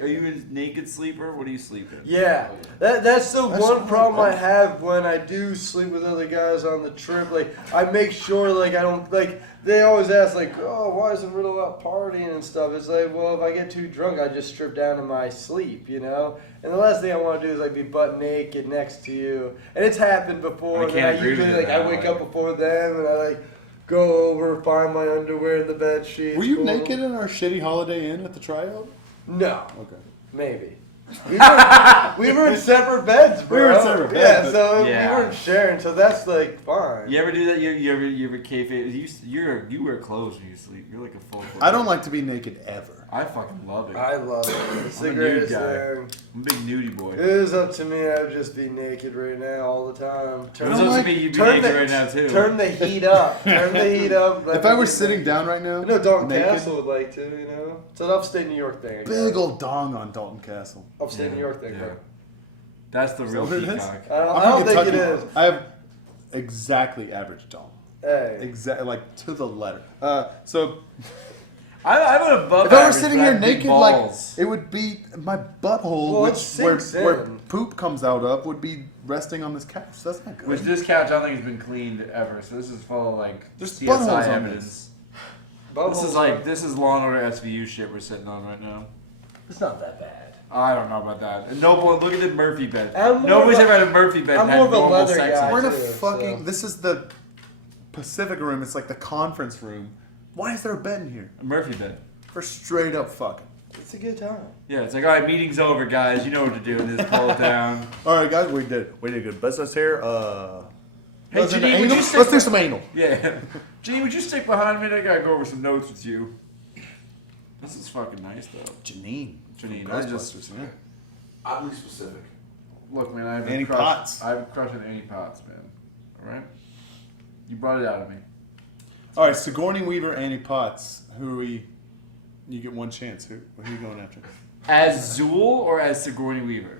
are you a naked sleeper? What do you sleep in? Yeah, that's the That's one not problem I bad. have when I do sleep with other guys on the trip. Like, I make sure, like, I don't, like, they always ask, like, oh, why isn't Riddle out partying and stuff? It's like, well, if I get too drunk, I just strip down in my sleep, you know? And the last thing I want to do is, like, be butt naked next to you. And it's happened before. I And then can't I agree with usually, you like, I now, wake like- up before them and I, like, go over, find my underwear in the bed sheets. Were you pull them. naked in our shitty Holiday Inn at the tryout? No. Okay. Maybe. We were in separate beds, bro. We were in separate Yeah, beds, so Yeah. we weren't sharing, so that's like fine. You ever do that? You ever kayfabe? You wear clothes when you sleep. You're like a full. I don't like to be naked ever. I fucking love it. I love it. It's the I'm a nude greatest guy. thing. I'm a big nudie boy. It is up to me. I'd just be naked right now all the time. If it was up to me, you'd be naked right now too. Turn the heat up. Turn the heat up. If I were sitting down right now, I know Dalton naked, Castle would like to, you know? It's an upstate New York thing. I guess. big old dong on Dalton Castle. Upstate Yeah, New York thing, yeah. bro. That's the real Is that what it is? peacock. I don't I'm from think it Kentucky. is. I have exactly average dong. Hey. Exactly, like to the letter. So I'm an above. if I were average, sitting but I here have big naked, like balls. it would be my butthole, Well, it which sinks where in. poop comes out of, would be resting on this couch. That's not good. Which this couch I don't think has been cleaned ever. So this is full of like There's buttholes CSI on evidence. Buttholes. This is Law and Order SVU shit we're sitting on right now. It's not that bad. I don't know about that. And no, look at the Murphy bed. I'm more Nobody's of a- ever had a Murphy bed. I'm and had more of a normal leather sex guy. in We're in a too, fucking. so. This is the Pacific room. It's like the conference room. Why is there a bed in here? A Murphy bed. For straight up fucking. It's a good time. Yeah, it's like, all right, meeting's over, guys. You know what to do. And just pull it down. All right, guys, we did good business here. Hey, let's do Janine, would anal? you stick Let's do some anal. Yeah. Janine, would you stick behind me? I gotta go over some notes with you. This is fucking nice, though. Janine. Janine, I just... Ghostbusters, yeah. Oddly specific. Look, man, I have Annie a crush. Potts. I have a crush on Annie Potts, man. All right? You brought it out of me. All right, Sigourney Weaver, Annie Potts. Who are we? You get one chance. Who are you going after? As Zool or as Sigourney Weaver?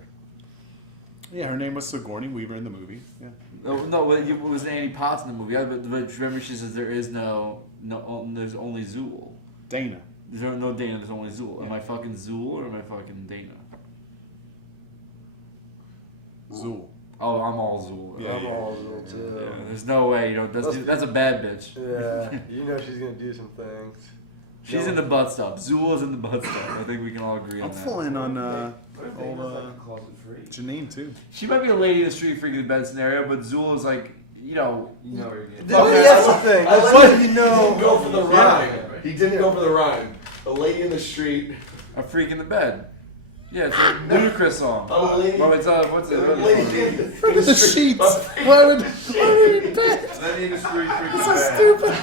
Yeah, her name was Sigourney Weaver in the movie. Yeah. No, it was Annie Potts in the movie. But remember, she says there's only Zool. Dana. There's no Dana, there's only Zool. Am I fucking Zool or am I fucking Dana? Zool. Oh, I'm all Zool. Yeah, I'm all little too. Yeah, there's no way, that's a bad bitch. Yeah, you know she's gonna do some things. She's in the butt stuff. Zool is in the butt stuff. I think we can all agree on I'm that. full in on What if they old was like closet free? Janine too. She might be a lady in the street freaking the bed scenario, but Zool is like, You know where you're getting. That's the thing. I That's like what that you he know. didn't go for the rhyme. Yeah. He didn't go for the rhyme. A lady in the street. a freak in the bed. Yeah, it's a ludicrous song. A lady. Well, it's what's it? A lady in Look at the sheets. Why would in bed? That industry freaking It's so bad. stupid.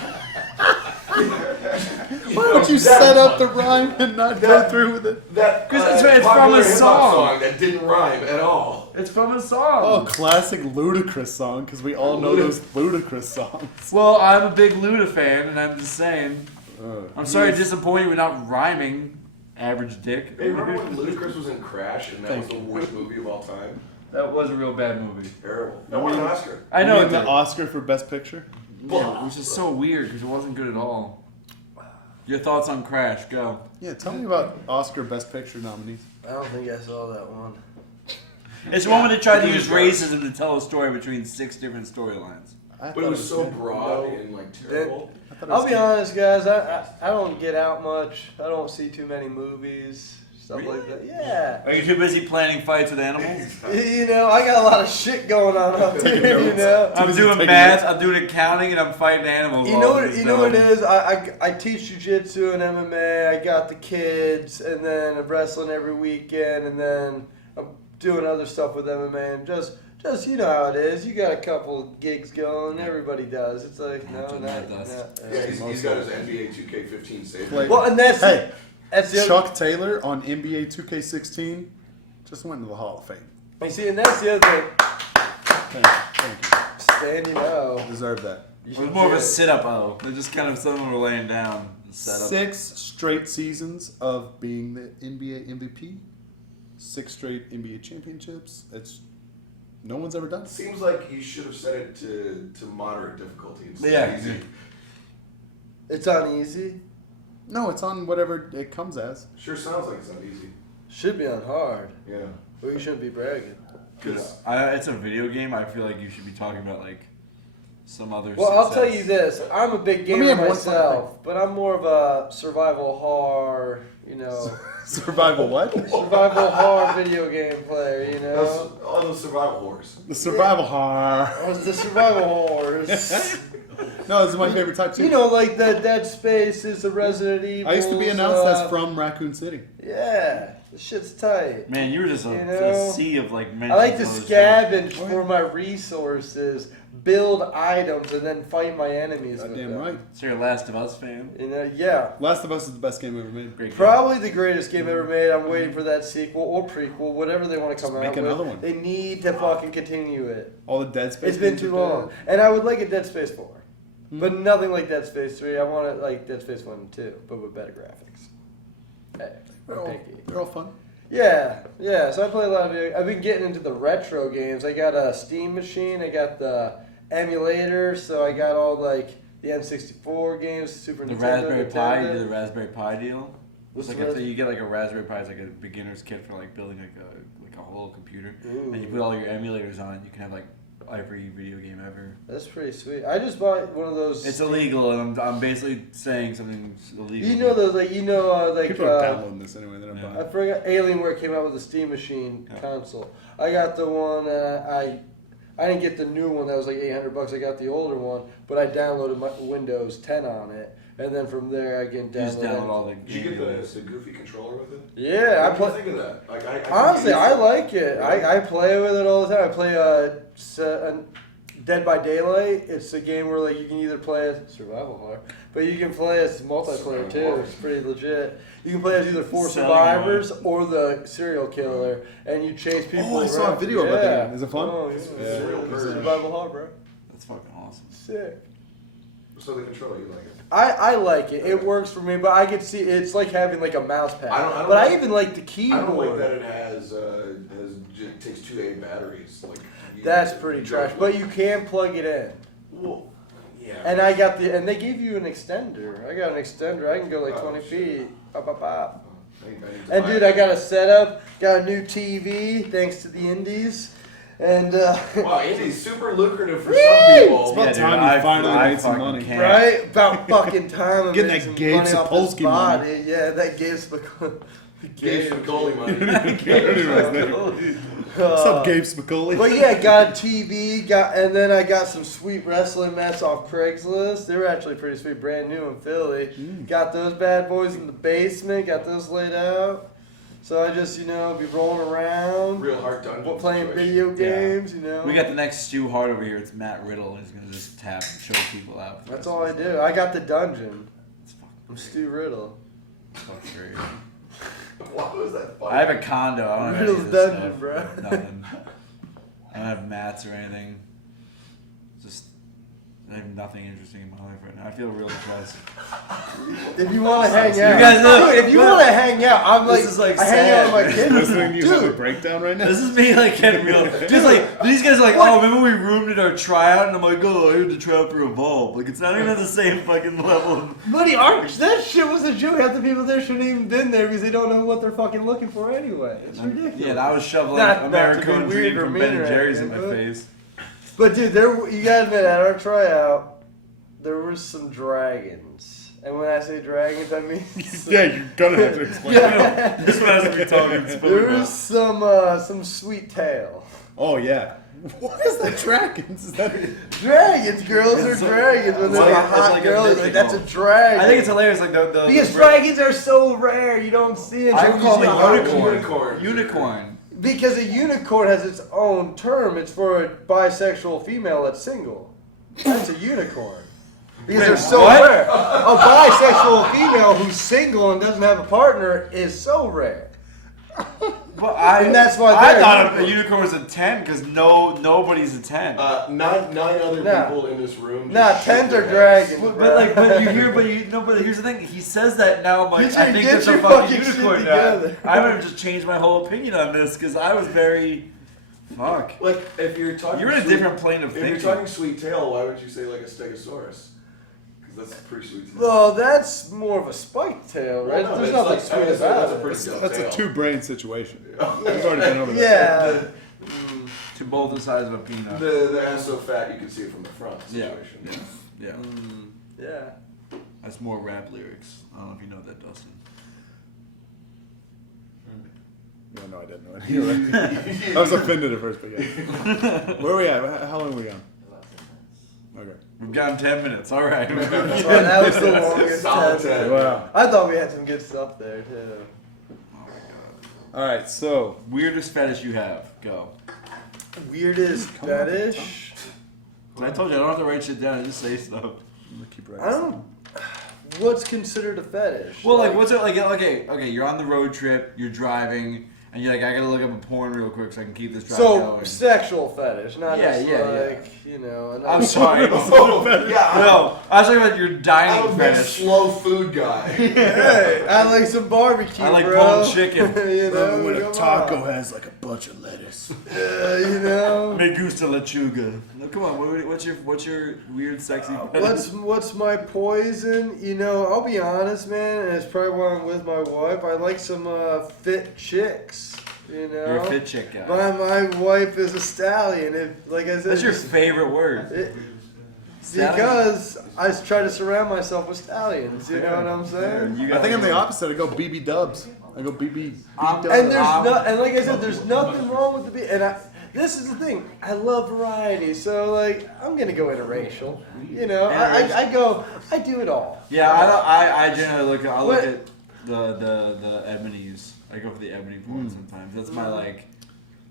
Why would you set up the rhyme and not go through with it? That 'Cause it's from popular a hip-hop song. that didn't rhyme at all. It's from a song. Oh, classic Ludacris song, because we all know those Ludacris songs. Well, I'm a big Luda fan, and I'm just saying. I'm sorry to Yes. disappoint you with not rhyming, average dick. Hey, remember when Ludacris was in Crash and that Thank was the worst movie of all time? That was a real bad movie. Terrible. That won an Oscar. I know You it mean did. the Oscar for Best Picture? Yeah, which is so weird because it wasn't good at all. Your thoughts on Crash? Go. Yeah, tell me about Oscar Best Picture nominees. I don't think I saw that one. It's one where they tried to It use was racism to tell a story between 6 different storylines. I But it thought was so good. broad No. and like terrible. I thought it was I'll be good. honest, guys. I don't get out much. I don't see too many movies, stuff like that. Yeah. Are you too busy planning fights with animals? You know, I got a lot of shit going on up Taking there. You notes. know. I'm busy doing taking math, notes. I'm doing accounting, and I'm fighting animals. You all know at what? this You know what it time. is. I teach jujitsu and MMA. I got the kids, and then I'm wrestling every weekend, and then I'm doing other stuff with MMA, and just you know how it is. You got a couple gigs going. Everybody does. It's like no, After not. that does. Yeah, he's got his NBA 2K15 saved. Play- Well, and that's Hey, that's the other. Chuck Taylor on NBA 2K16 just went to the Hall of Fame. You see, and that's the other thing. Thank you. Stan, you know. Deserve that. It was more of a sit-up O. They're just kind of someone were laying down. Set up. 6 straight seasons of being the NBA MVP. 6 straight NBA championships. It's no one's ever done it. Seems like you should have set it to moderate difficulty instead Yeah. of easy. It's on easy. No, it's on whatever it comes as. Sure sounds like it's not easy. Should be on hard. Yeah. Well, you shouldn't be bragging. Because It's a video game. I feel like you should be talking about like some other. Well, I'll tell success. you this. I'm a big me gamer have one fun myself, but I'm more of a survival horror, you know, Survival what? survival horror video game player, you know. all those survival horrors. The survival horror. I was the survival horrors. No, this is my favorite type too. You know, like the Dead Space is the Resident Evil. I used to be announced as from Raccoon City. Yeah, the shit's tight. Man, you were just You a know, sea of like. I like to mentions on the scavenge for my resources, build items, and then fight my enemies with Goddamn them. right. show. So you're a Last of Us fan? You know, yeah. Last of Us is the best game ever made. Great. game. Probably the greatest game ever made. I'm waiting for that sequel or prequel, whatever they want to come Just out make with. another one. They need to fucking continue it. All the Dead Space. It's been games too are long, dead. and I would like a Dead Space 4, Hmm. but nothing like Dead Space 3. I want it like Dead Space 1 and 2, but with better graphics. Hey, They're I'm all, picky. they're all fun. Yeah. So I play a lot of video. I've been getting into the retro games. I got a Steam machine. I got the emulator, so I got all like the N64 games, Super The Nintendo. Raspberry Pi, you Nintendo. do the Raspberry Pi deal. What's It's the like you get like a Raspberry Pi, it's like a beginner's kit for like building like a whole computer, and you put all your emulators on it. You can have like every video game ever. That's pretty sweet. I just bought one of those. It's illegal, and I'm basically saying something illegal. You know those like People are downloading this anyway. They're not yeah. buying I it. forgot Alienware came out with a Steam Machine Yeah. console. I got the one I didn't get the new one that was like $800. I got the older one, but I downloaded my Windows 10 on it, and then from there I can You just download all download. the Did you get emulators. the goofy controller with it? Yeah, I What do you play. think of that? Like, I Honestly, I like it. Really? I play with it all the time. I play Dead by Daylight. It's a game where like you can either play as survival horror, but you can play as multiplayer too. It's pretty legit. You can play as either 4 Selling survivors or the serial killer, and you chase people. Oh, I saw a around. video about that. Is it fun? Oh, yeah. Serial killer. Survival horror, bro. That's fucking awesome. Sick. So the controller, you like it? I like it. It works for me, but I can see it's like having like a mouse pad. I don't but like- I even like the I keyboard. don't like that it takes 2A batteries. Like That's pretty trash. But you can plug it in. Well, yeah. And I got and they give you an extender. I got an extender. I can go like Oh, 20 shit. feet. Pop, pop, pop. I need to And buy dude, it. I got a setup. Got a new TV thanks to the indies. And Wow, Indies super lucrative for Whee! some people. It's about Yeah, dude, time you I finally made some fucking money. can't. right about fucking time. Getting made that some Gabe money off this Sapolsky money. body. Yeah, that Gabe Spicoli. Gabe Spicoli money. What's up, Gabe Spicoli? But yeah, got a TV, and then I got some sweet wrestling mats off Craigslist. They were actually pretty sweet, brand new in Philly. Got those bad boys in the basement, got those laid out. So I just, be rolling around, Real hard dungeon. playing situation. video Yeah. games, We got the next Stu Hart over here. It's Matt Riddle. He's gonna just tap and choke people out. for the That's rest all I of his do. life. I got the dungeon. It's fucking I'm Stu Riddle. Fuck great. What was that funny? I have a condo. I don't have any Riddle's of this dungeon, stuff. bro. Nothing. I don't have mats or anything. Just I have nothing interesting in my life right now. I feel real depressed. If you want to hang out, You guys know- dude, if you want to hang out, I'm like, This is like I hang out with my sad. kids. Listening to you have a Dude, breakdown right now. This is me like getting real. Just like these guys are like, oh, remember we roomed at our tryout, and I'm like, oh, I heard the tryout for Evolve. Like it's not even at the same fucking level. buddy, that shit was a joke. Half the people there shouldn't even been there because they don't know what they're fucking looking for anyway. It's ridiculous. Yeah, and I was shoveling Not to American be weird Dream or from mean Ben or and Jerry's in anything, my but- face. But dude, you gotta admit, at our tryout, there was some dragons. And when I say dragons, I mean Yeah, you're gonna have to explain. yeah. This one has to be talking. There was some sweet tail. Oh yeah. What is that dragons? Is that Dragons, girls are dragons. When it's they're like- a it's hot like a girl, it's like mythical. that's a dragon. I think it's hilarious, like the because dragons are so rare, you don't see them. I So would call you it see unicorn. Unicorn. Unicorn. Because a unicorn has its own term. It's for a bisexual female that's single. That's a unicorn. Because Wait, they're so what? rare. A bisexual female who's single and doesn't have a partner is so rare. But I, And that's why I they're thought a unicorns. unicorn was a 10 because nobody's a 10. Nine other Nah. people in this room. Nah, just shook tens their are heads. dragons. but here's the thing. He says that now. I'm like, Get I your- think get that's a your fucking fucking shit unicorn now. together. I would have just changed my whole opinion on this because I was very, fuck. Like, if you're talking, You're in a sweet- different plane of If you're thinking. talking sweet tail, why would you say like a stegosaurus? Because that's pretty sweet tail. Well, that's more of a spiked tail, right? Well, no, There's it's nothing like- sweet that's about a it. pretty good That's a tail. two-brain situation. We've already been over that. Yeah. To both the sides of a peanut. The ass so fat you can see it from the front Yeah, situation. yeah, yeah. Yeah. That's more rap lyrics. I don't know if you know that, Dustin. No, I didn't know it. I was offended at first, but yeah. Where are we at? How long are we gone? Okay. We've gotten 10 minutes. All right. Well, that was the longest Solid test. 10. Wow. I thought we had some good stuff there too. All right, so Weirdest fetish you have? Go. Weirdest fetish? I told you I don't have to write shit down. I just say stuff. I'm gonna keep writing I don't. What's considered a fetish? Well, like, what's it like? Okay, you're on the road trip, you're driving, and you're like, I gotta look up a porn real quick so I can keep this drive So going. sexual fetish, not Yeah, just yeah, like you know. Another I'm sorry. Oh, yeah. No, I was talking about your I'm dining a big fetish. slow food guy. Hey, I like some barbecue, I like bro. pulled chicken. You know, when a come taco on. has like a bunch of lettuce. You know. Me gusta lechuga. No, come on. What's your weird, sexy fetish? What's my poison? You know, I'll be honest, man, and it's probably why I'm with my wife. I like some fit chicks. You know, You're a fit chick guy. My wife is a stallion. If, like I said, That's your favorite word. Stallion? because I try to surround myself with stallions. You know what I'm saying? You I think I'm the opposite. I go BB Dubs. I go BB Dubs. And and like I said, there's nothing wrong with the this is the thing. I love variety, so like I'm gonna go interracial. You know, I do it all. Yeah, I generally look at What? at the ebonies. I go for the ebony porn sometimes. That's my like.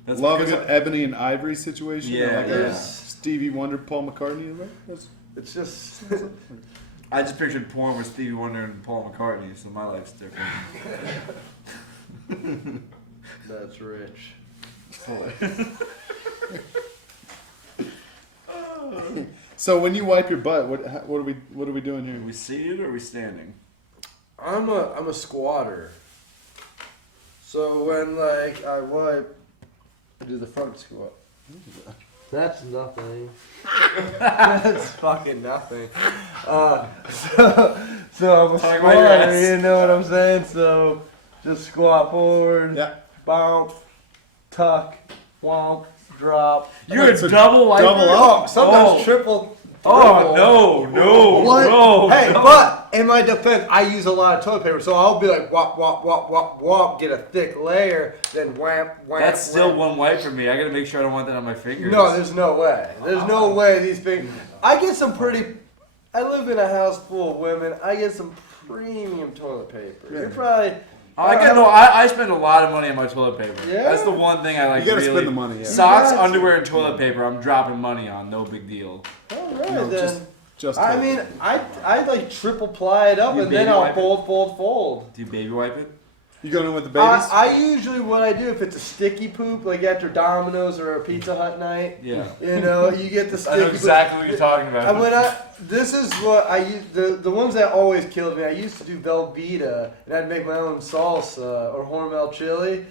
That's Loving because an ebony and ivory situation. Yeah, like yeah. a Stevie Wonder, Paul McCartney. Right? That's, It's just I just pictured porn with Stevie Wonder and Paul McCartney, so my life's different. that's rich. so when you wipe your butt, what are we doing here? Are we seated or are we standing? I'm a squatter. So when like I wipe, I do the front squat. That's nothing. That's fucking nothing. So I'm a Talk about your squatter, ass. you know what I'm saying? So just squat forward, Yeah. bounce, tuck, womp, drop. You're a That's a double wiper? double up. Oh, sometimes Oh. triple. Oh, no, What? no. Hey, no. but in my defense, I use a lot of toilet paper, so I'll be like wop wop wop wop wop, get a thick layer, then wham wham. That's still wham. one wipe for me. I gotta make sure I don't want that on my fingers. No, there's no way. There's no way these things. I get some pretty. I live in a house full of women. I get some premium toilet paper. You're probably. I spend a lot of money on my toilet paper. Yeah? That's the one thing I like. You gotta really. spend the money, yeah. Socks, You got to. underwear, and toilet paper. I'm dropping money on. No big deal. All right No, then. Just. I mean, I like triple ply it up You and then baby I'll wipe it? fold. Do you baby wipe it? You going in with the babies? I usually what I do if it's a sticky poop, like after Domino's or a Pizza Hut night, Yeah. you know, you get the I sticky know exactly what you're talking about. And this is what I use. The ones that always killed me. I used to do Velveeta, and I'd make my own salsa or Hormel chili,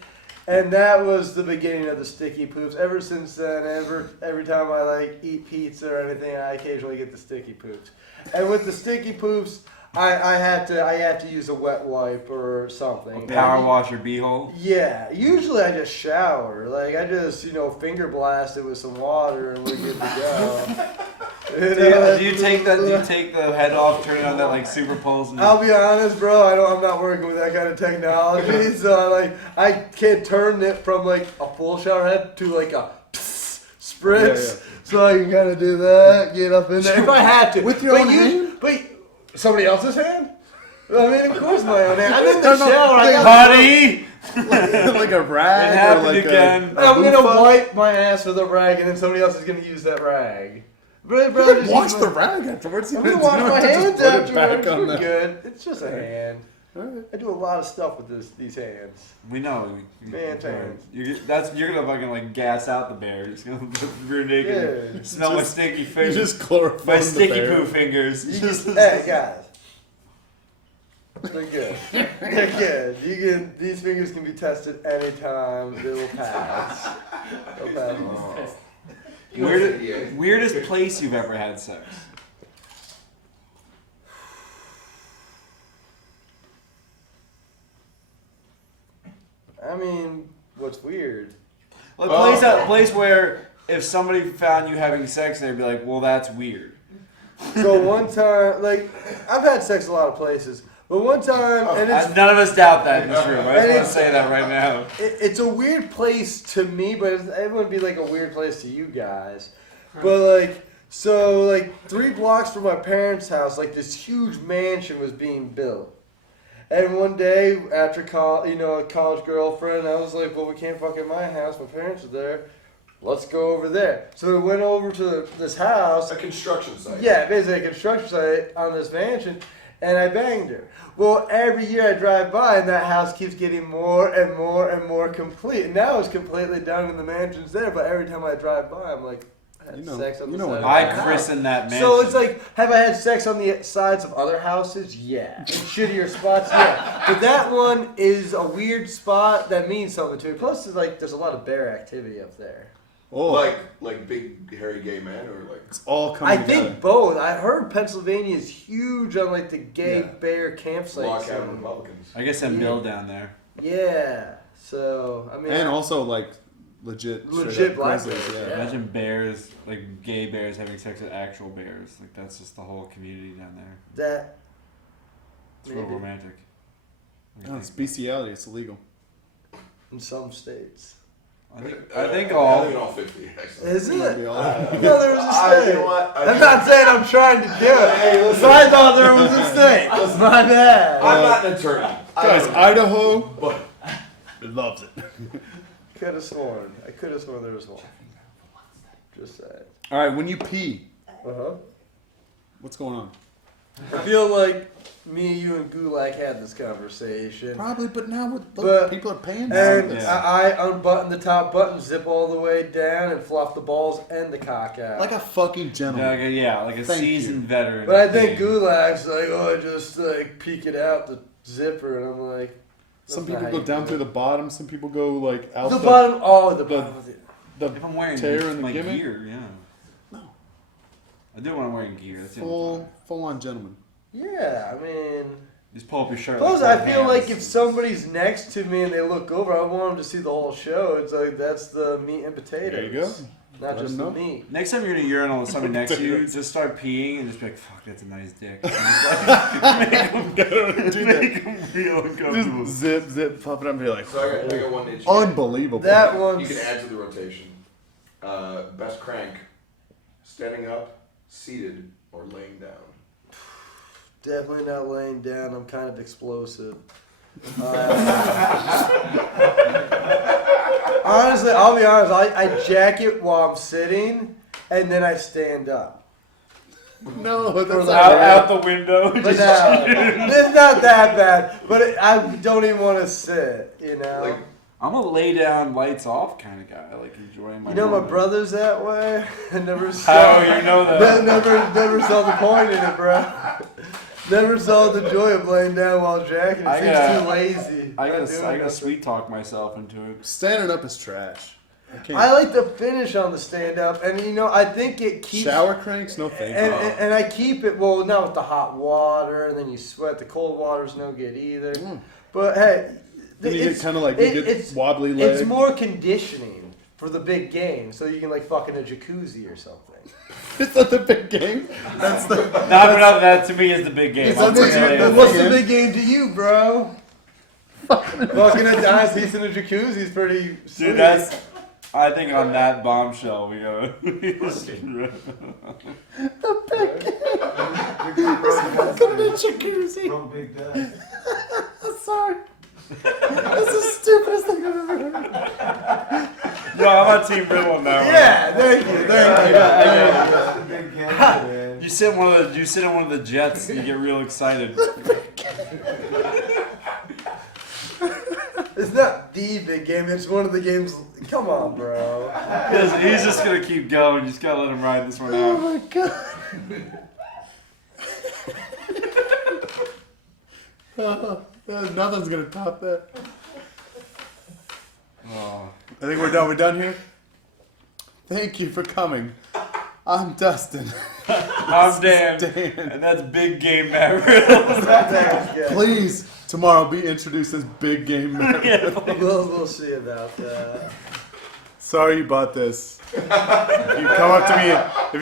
and that was the beginning of the sticky poops. Ever since then, every time I like eat pizza or anything, I occasionally get the sticky poops. And with the sticky poops, I have to use a wet wipe or something. Power wash your beehole. Yeah, usually I just shower. Like I just finger blast it with some water and we're good to go. Do you take the head off, turn it on that like super pulse? And I'll be honest, bro. I'm not working with that kind of technology, so I can't turn it from like a full shower head to like a spritz. Yeah. So I can kind of do that, get up in there if I had to. With your own hand? But somebody else's hand? I mean, of course my own hand. I'm in the shower. I got Buddy! like a rag It or happened like again. I'm gonna loofah? wipe my ass with a rag, and then somebody else is gonna use that rag. Bro, just Wash use the rag afterwards. I'm You gonna don't wash my have to just hands put it afterwards. back on We're the- good. It's just a hand. Alright. I do a lot of stuff with these hands. We know. Man's hands. You're gonna fucking like gas out the bear. It's gonna you're naked. Dude. Smell my Just- sticky You fingers. just chloroform My the sticky bear. poo fingers. Hey guys, they're good. They're good. These fingers can be tested anytime. They will pass. They'll pass. Weirdest place you've ever had sex? I mean, what's weird? Well, a place where if somebody found you having sex, they'd be like, "Well, that's weird." So one time, like, I've had sex a lot of places, but one time, and it's None of us doubt that in this room. I just want it's- to say that right now. it's a weird place to me, but it wouldn't be like a weird place to you guys. But like, so like 3 blocks from my parents' house, like this huge mansion was being built. And one day after a college girlfriend, I was like, well, we can't fuck at my house. My parents are there. Let's go over there. So we went over to this house. A construction site. Yeah, basically a construction site on this mansion, and I banged her. Well, every year I drive by, and that house keeps getting more and more and more complete. And now it's completely done, and the mansion's there. But every time I drive by, I'm like, I had sex on the side of my I house. christened that mansion. So it's like, have I had sex on the sides of other houses? Yeah. In shittier spots? Yeah. But that one is a weird spot that means something to me. Plus, it's like, there's a lot of bear activity up there. Oh, Like big hairy gay men or like. it's all coming I think both. I heard Pennsylvania is huge on like the gay Yeah. bear campsites. Log cabin and- Republicans. I guess I'm Bill down there. Yeah. So I mean, And also like legit Legit black grizzlies, bears, yeah. yeah. Imagine bears, like gay bears, having sex with actual bears. Like that's just the whole community down there. that It's real maybe romantic. No, it's bestiality. It's illegal. in some states. I think I think in all. all 50. Actually. Is it? Might be all- No, there was a state. You know what? I'm not saying I'm trying to do it. Hey, listen. But I thought there was a state. My bad. I'm not an attorney. Guys, Idaho But loves it. Could have sworn. I could have sworn there was one. Just saying. All right, when you pee, Uh-huh. what's going on? I feel like me, you, and Gulak had this conversation. Probably, but now But- people are paying. And for this. I unbutton the top button, zip all the way down, and fluff the balls and the cock out. Like a fucking gentleman. Like a Thank seasoned you. veteran. But I think Gulak's like, oh, I just like peek it out the zipper, and I'm like, Some that's not people how go you down do through it. the bottom. Some people go like out The bottom, oh, the bottom of it. the If I'm wearing tear in the like gimmick. gear, yeah. No. I do when I'm wearing gear. That's the only time. full on gentleman. Yeah, I mean. Just pull up your shirt. Plus, like I both feel like hands. if somebody's next to me and they look over, I want them to see the whole show. It's like that's the meat and potatoes. There you go. Not Let just them the know. meat. Next time you're in a urinal with somebody next to you, just start peeing and just be like, "Fuck, that's a nice dick." And just, like, make them feel uncomfortable. Just zip, pop it up and be like, so I got one niche. unbelievable. That You one's. can add to the rotation. Best crank: standing up, seated, or laying down. Definitely not laying down. I'm kind of explosive. Honestly, I'll be honest. I jack it while I'm sitting, and then I stand up. No, that's Out the window. But Just it's not that bad. But I don't even want to sit. You know. Like, I'm a lay down, lights off kind of guy. I like enjoying my. You know, my moment. brother's that way. I never How saw. you know that? Never saw the point in it, bro. Never saw the joy of laying down while jacking. It I seems gotta- too lazy. I Not gotta, doing I gotta nothing. sweet talk myself into it. Standing up is trash. I can't. I like the finish on the stand up, and you know, I think it keeps. Shower cranks? No thank you. And I keep it, well, not with the hot water, and then you sweat. The cold water's no good either. But hey, Then you get kind of like, it's wobbly legs. It's more conditioning for the big game, so you can like fuck in a jacuzzi or something. Is that the big game? That's the. Not that to me is the big game. That's what you- What's the big game to you, bro? Fucking a dice, he's in a jacuzzi is pretty sweet. Dude, that's. I think on that bombshell we go. Jacuzzi. From Big Dad. Sorry. That's the stupidest thing I've ever heard. Yo, I'm on Team Riddle now. Yeah, thank you. That's the big game, man. You sit in one of the jets, and you get real excited. It's not the big game, it's one of the games. Come on, bro. He's just gonna keep going. You just gotta let him ride this one Oh out. my god. Nothing's gonna top that. Oh. I think we're done. We're done here. Thank you for coming. I'm Dustin. Oh, I'm Dan, Dan. and that's Big Game Matt Riddle. Thanks, guys. Please, tomorrow be introduced as Big Game Man. We'll see about that. Sorry you bought this. If you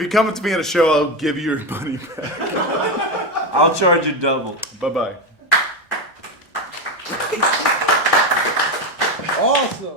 come up to me at a show, I'll give you your money back. I'll charge you double. Bye bye. Awesome.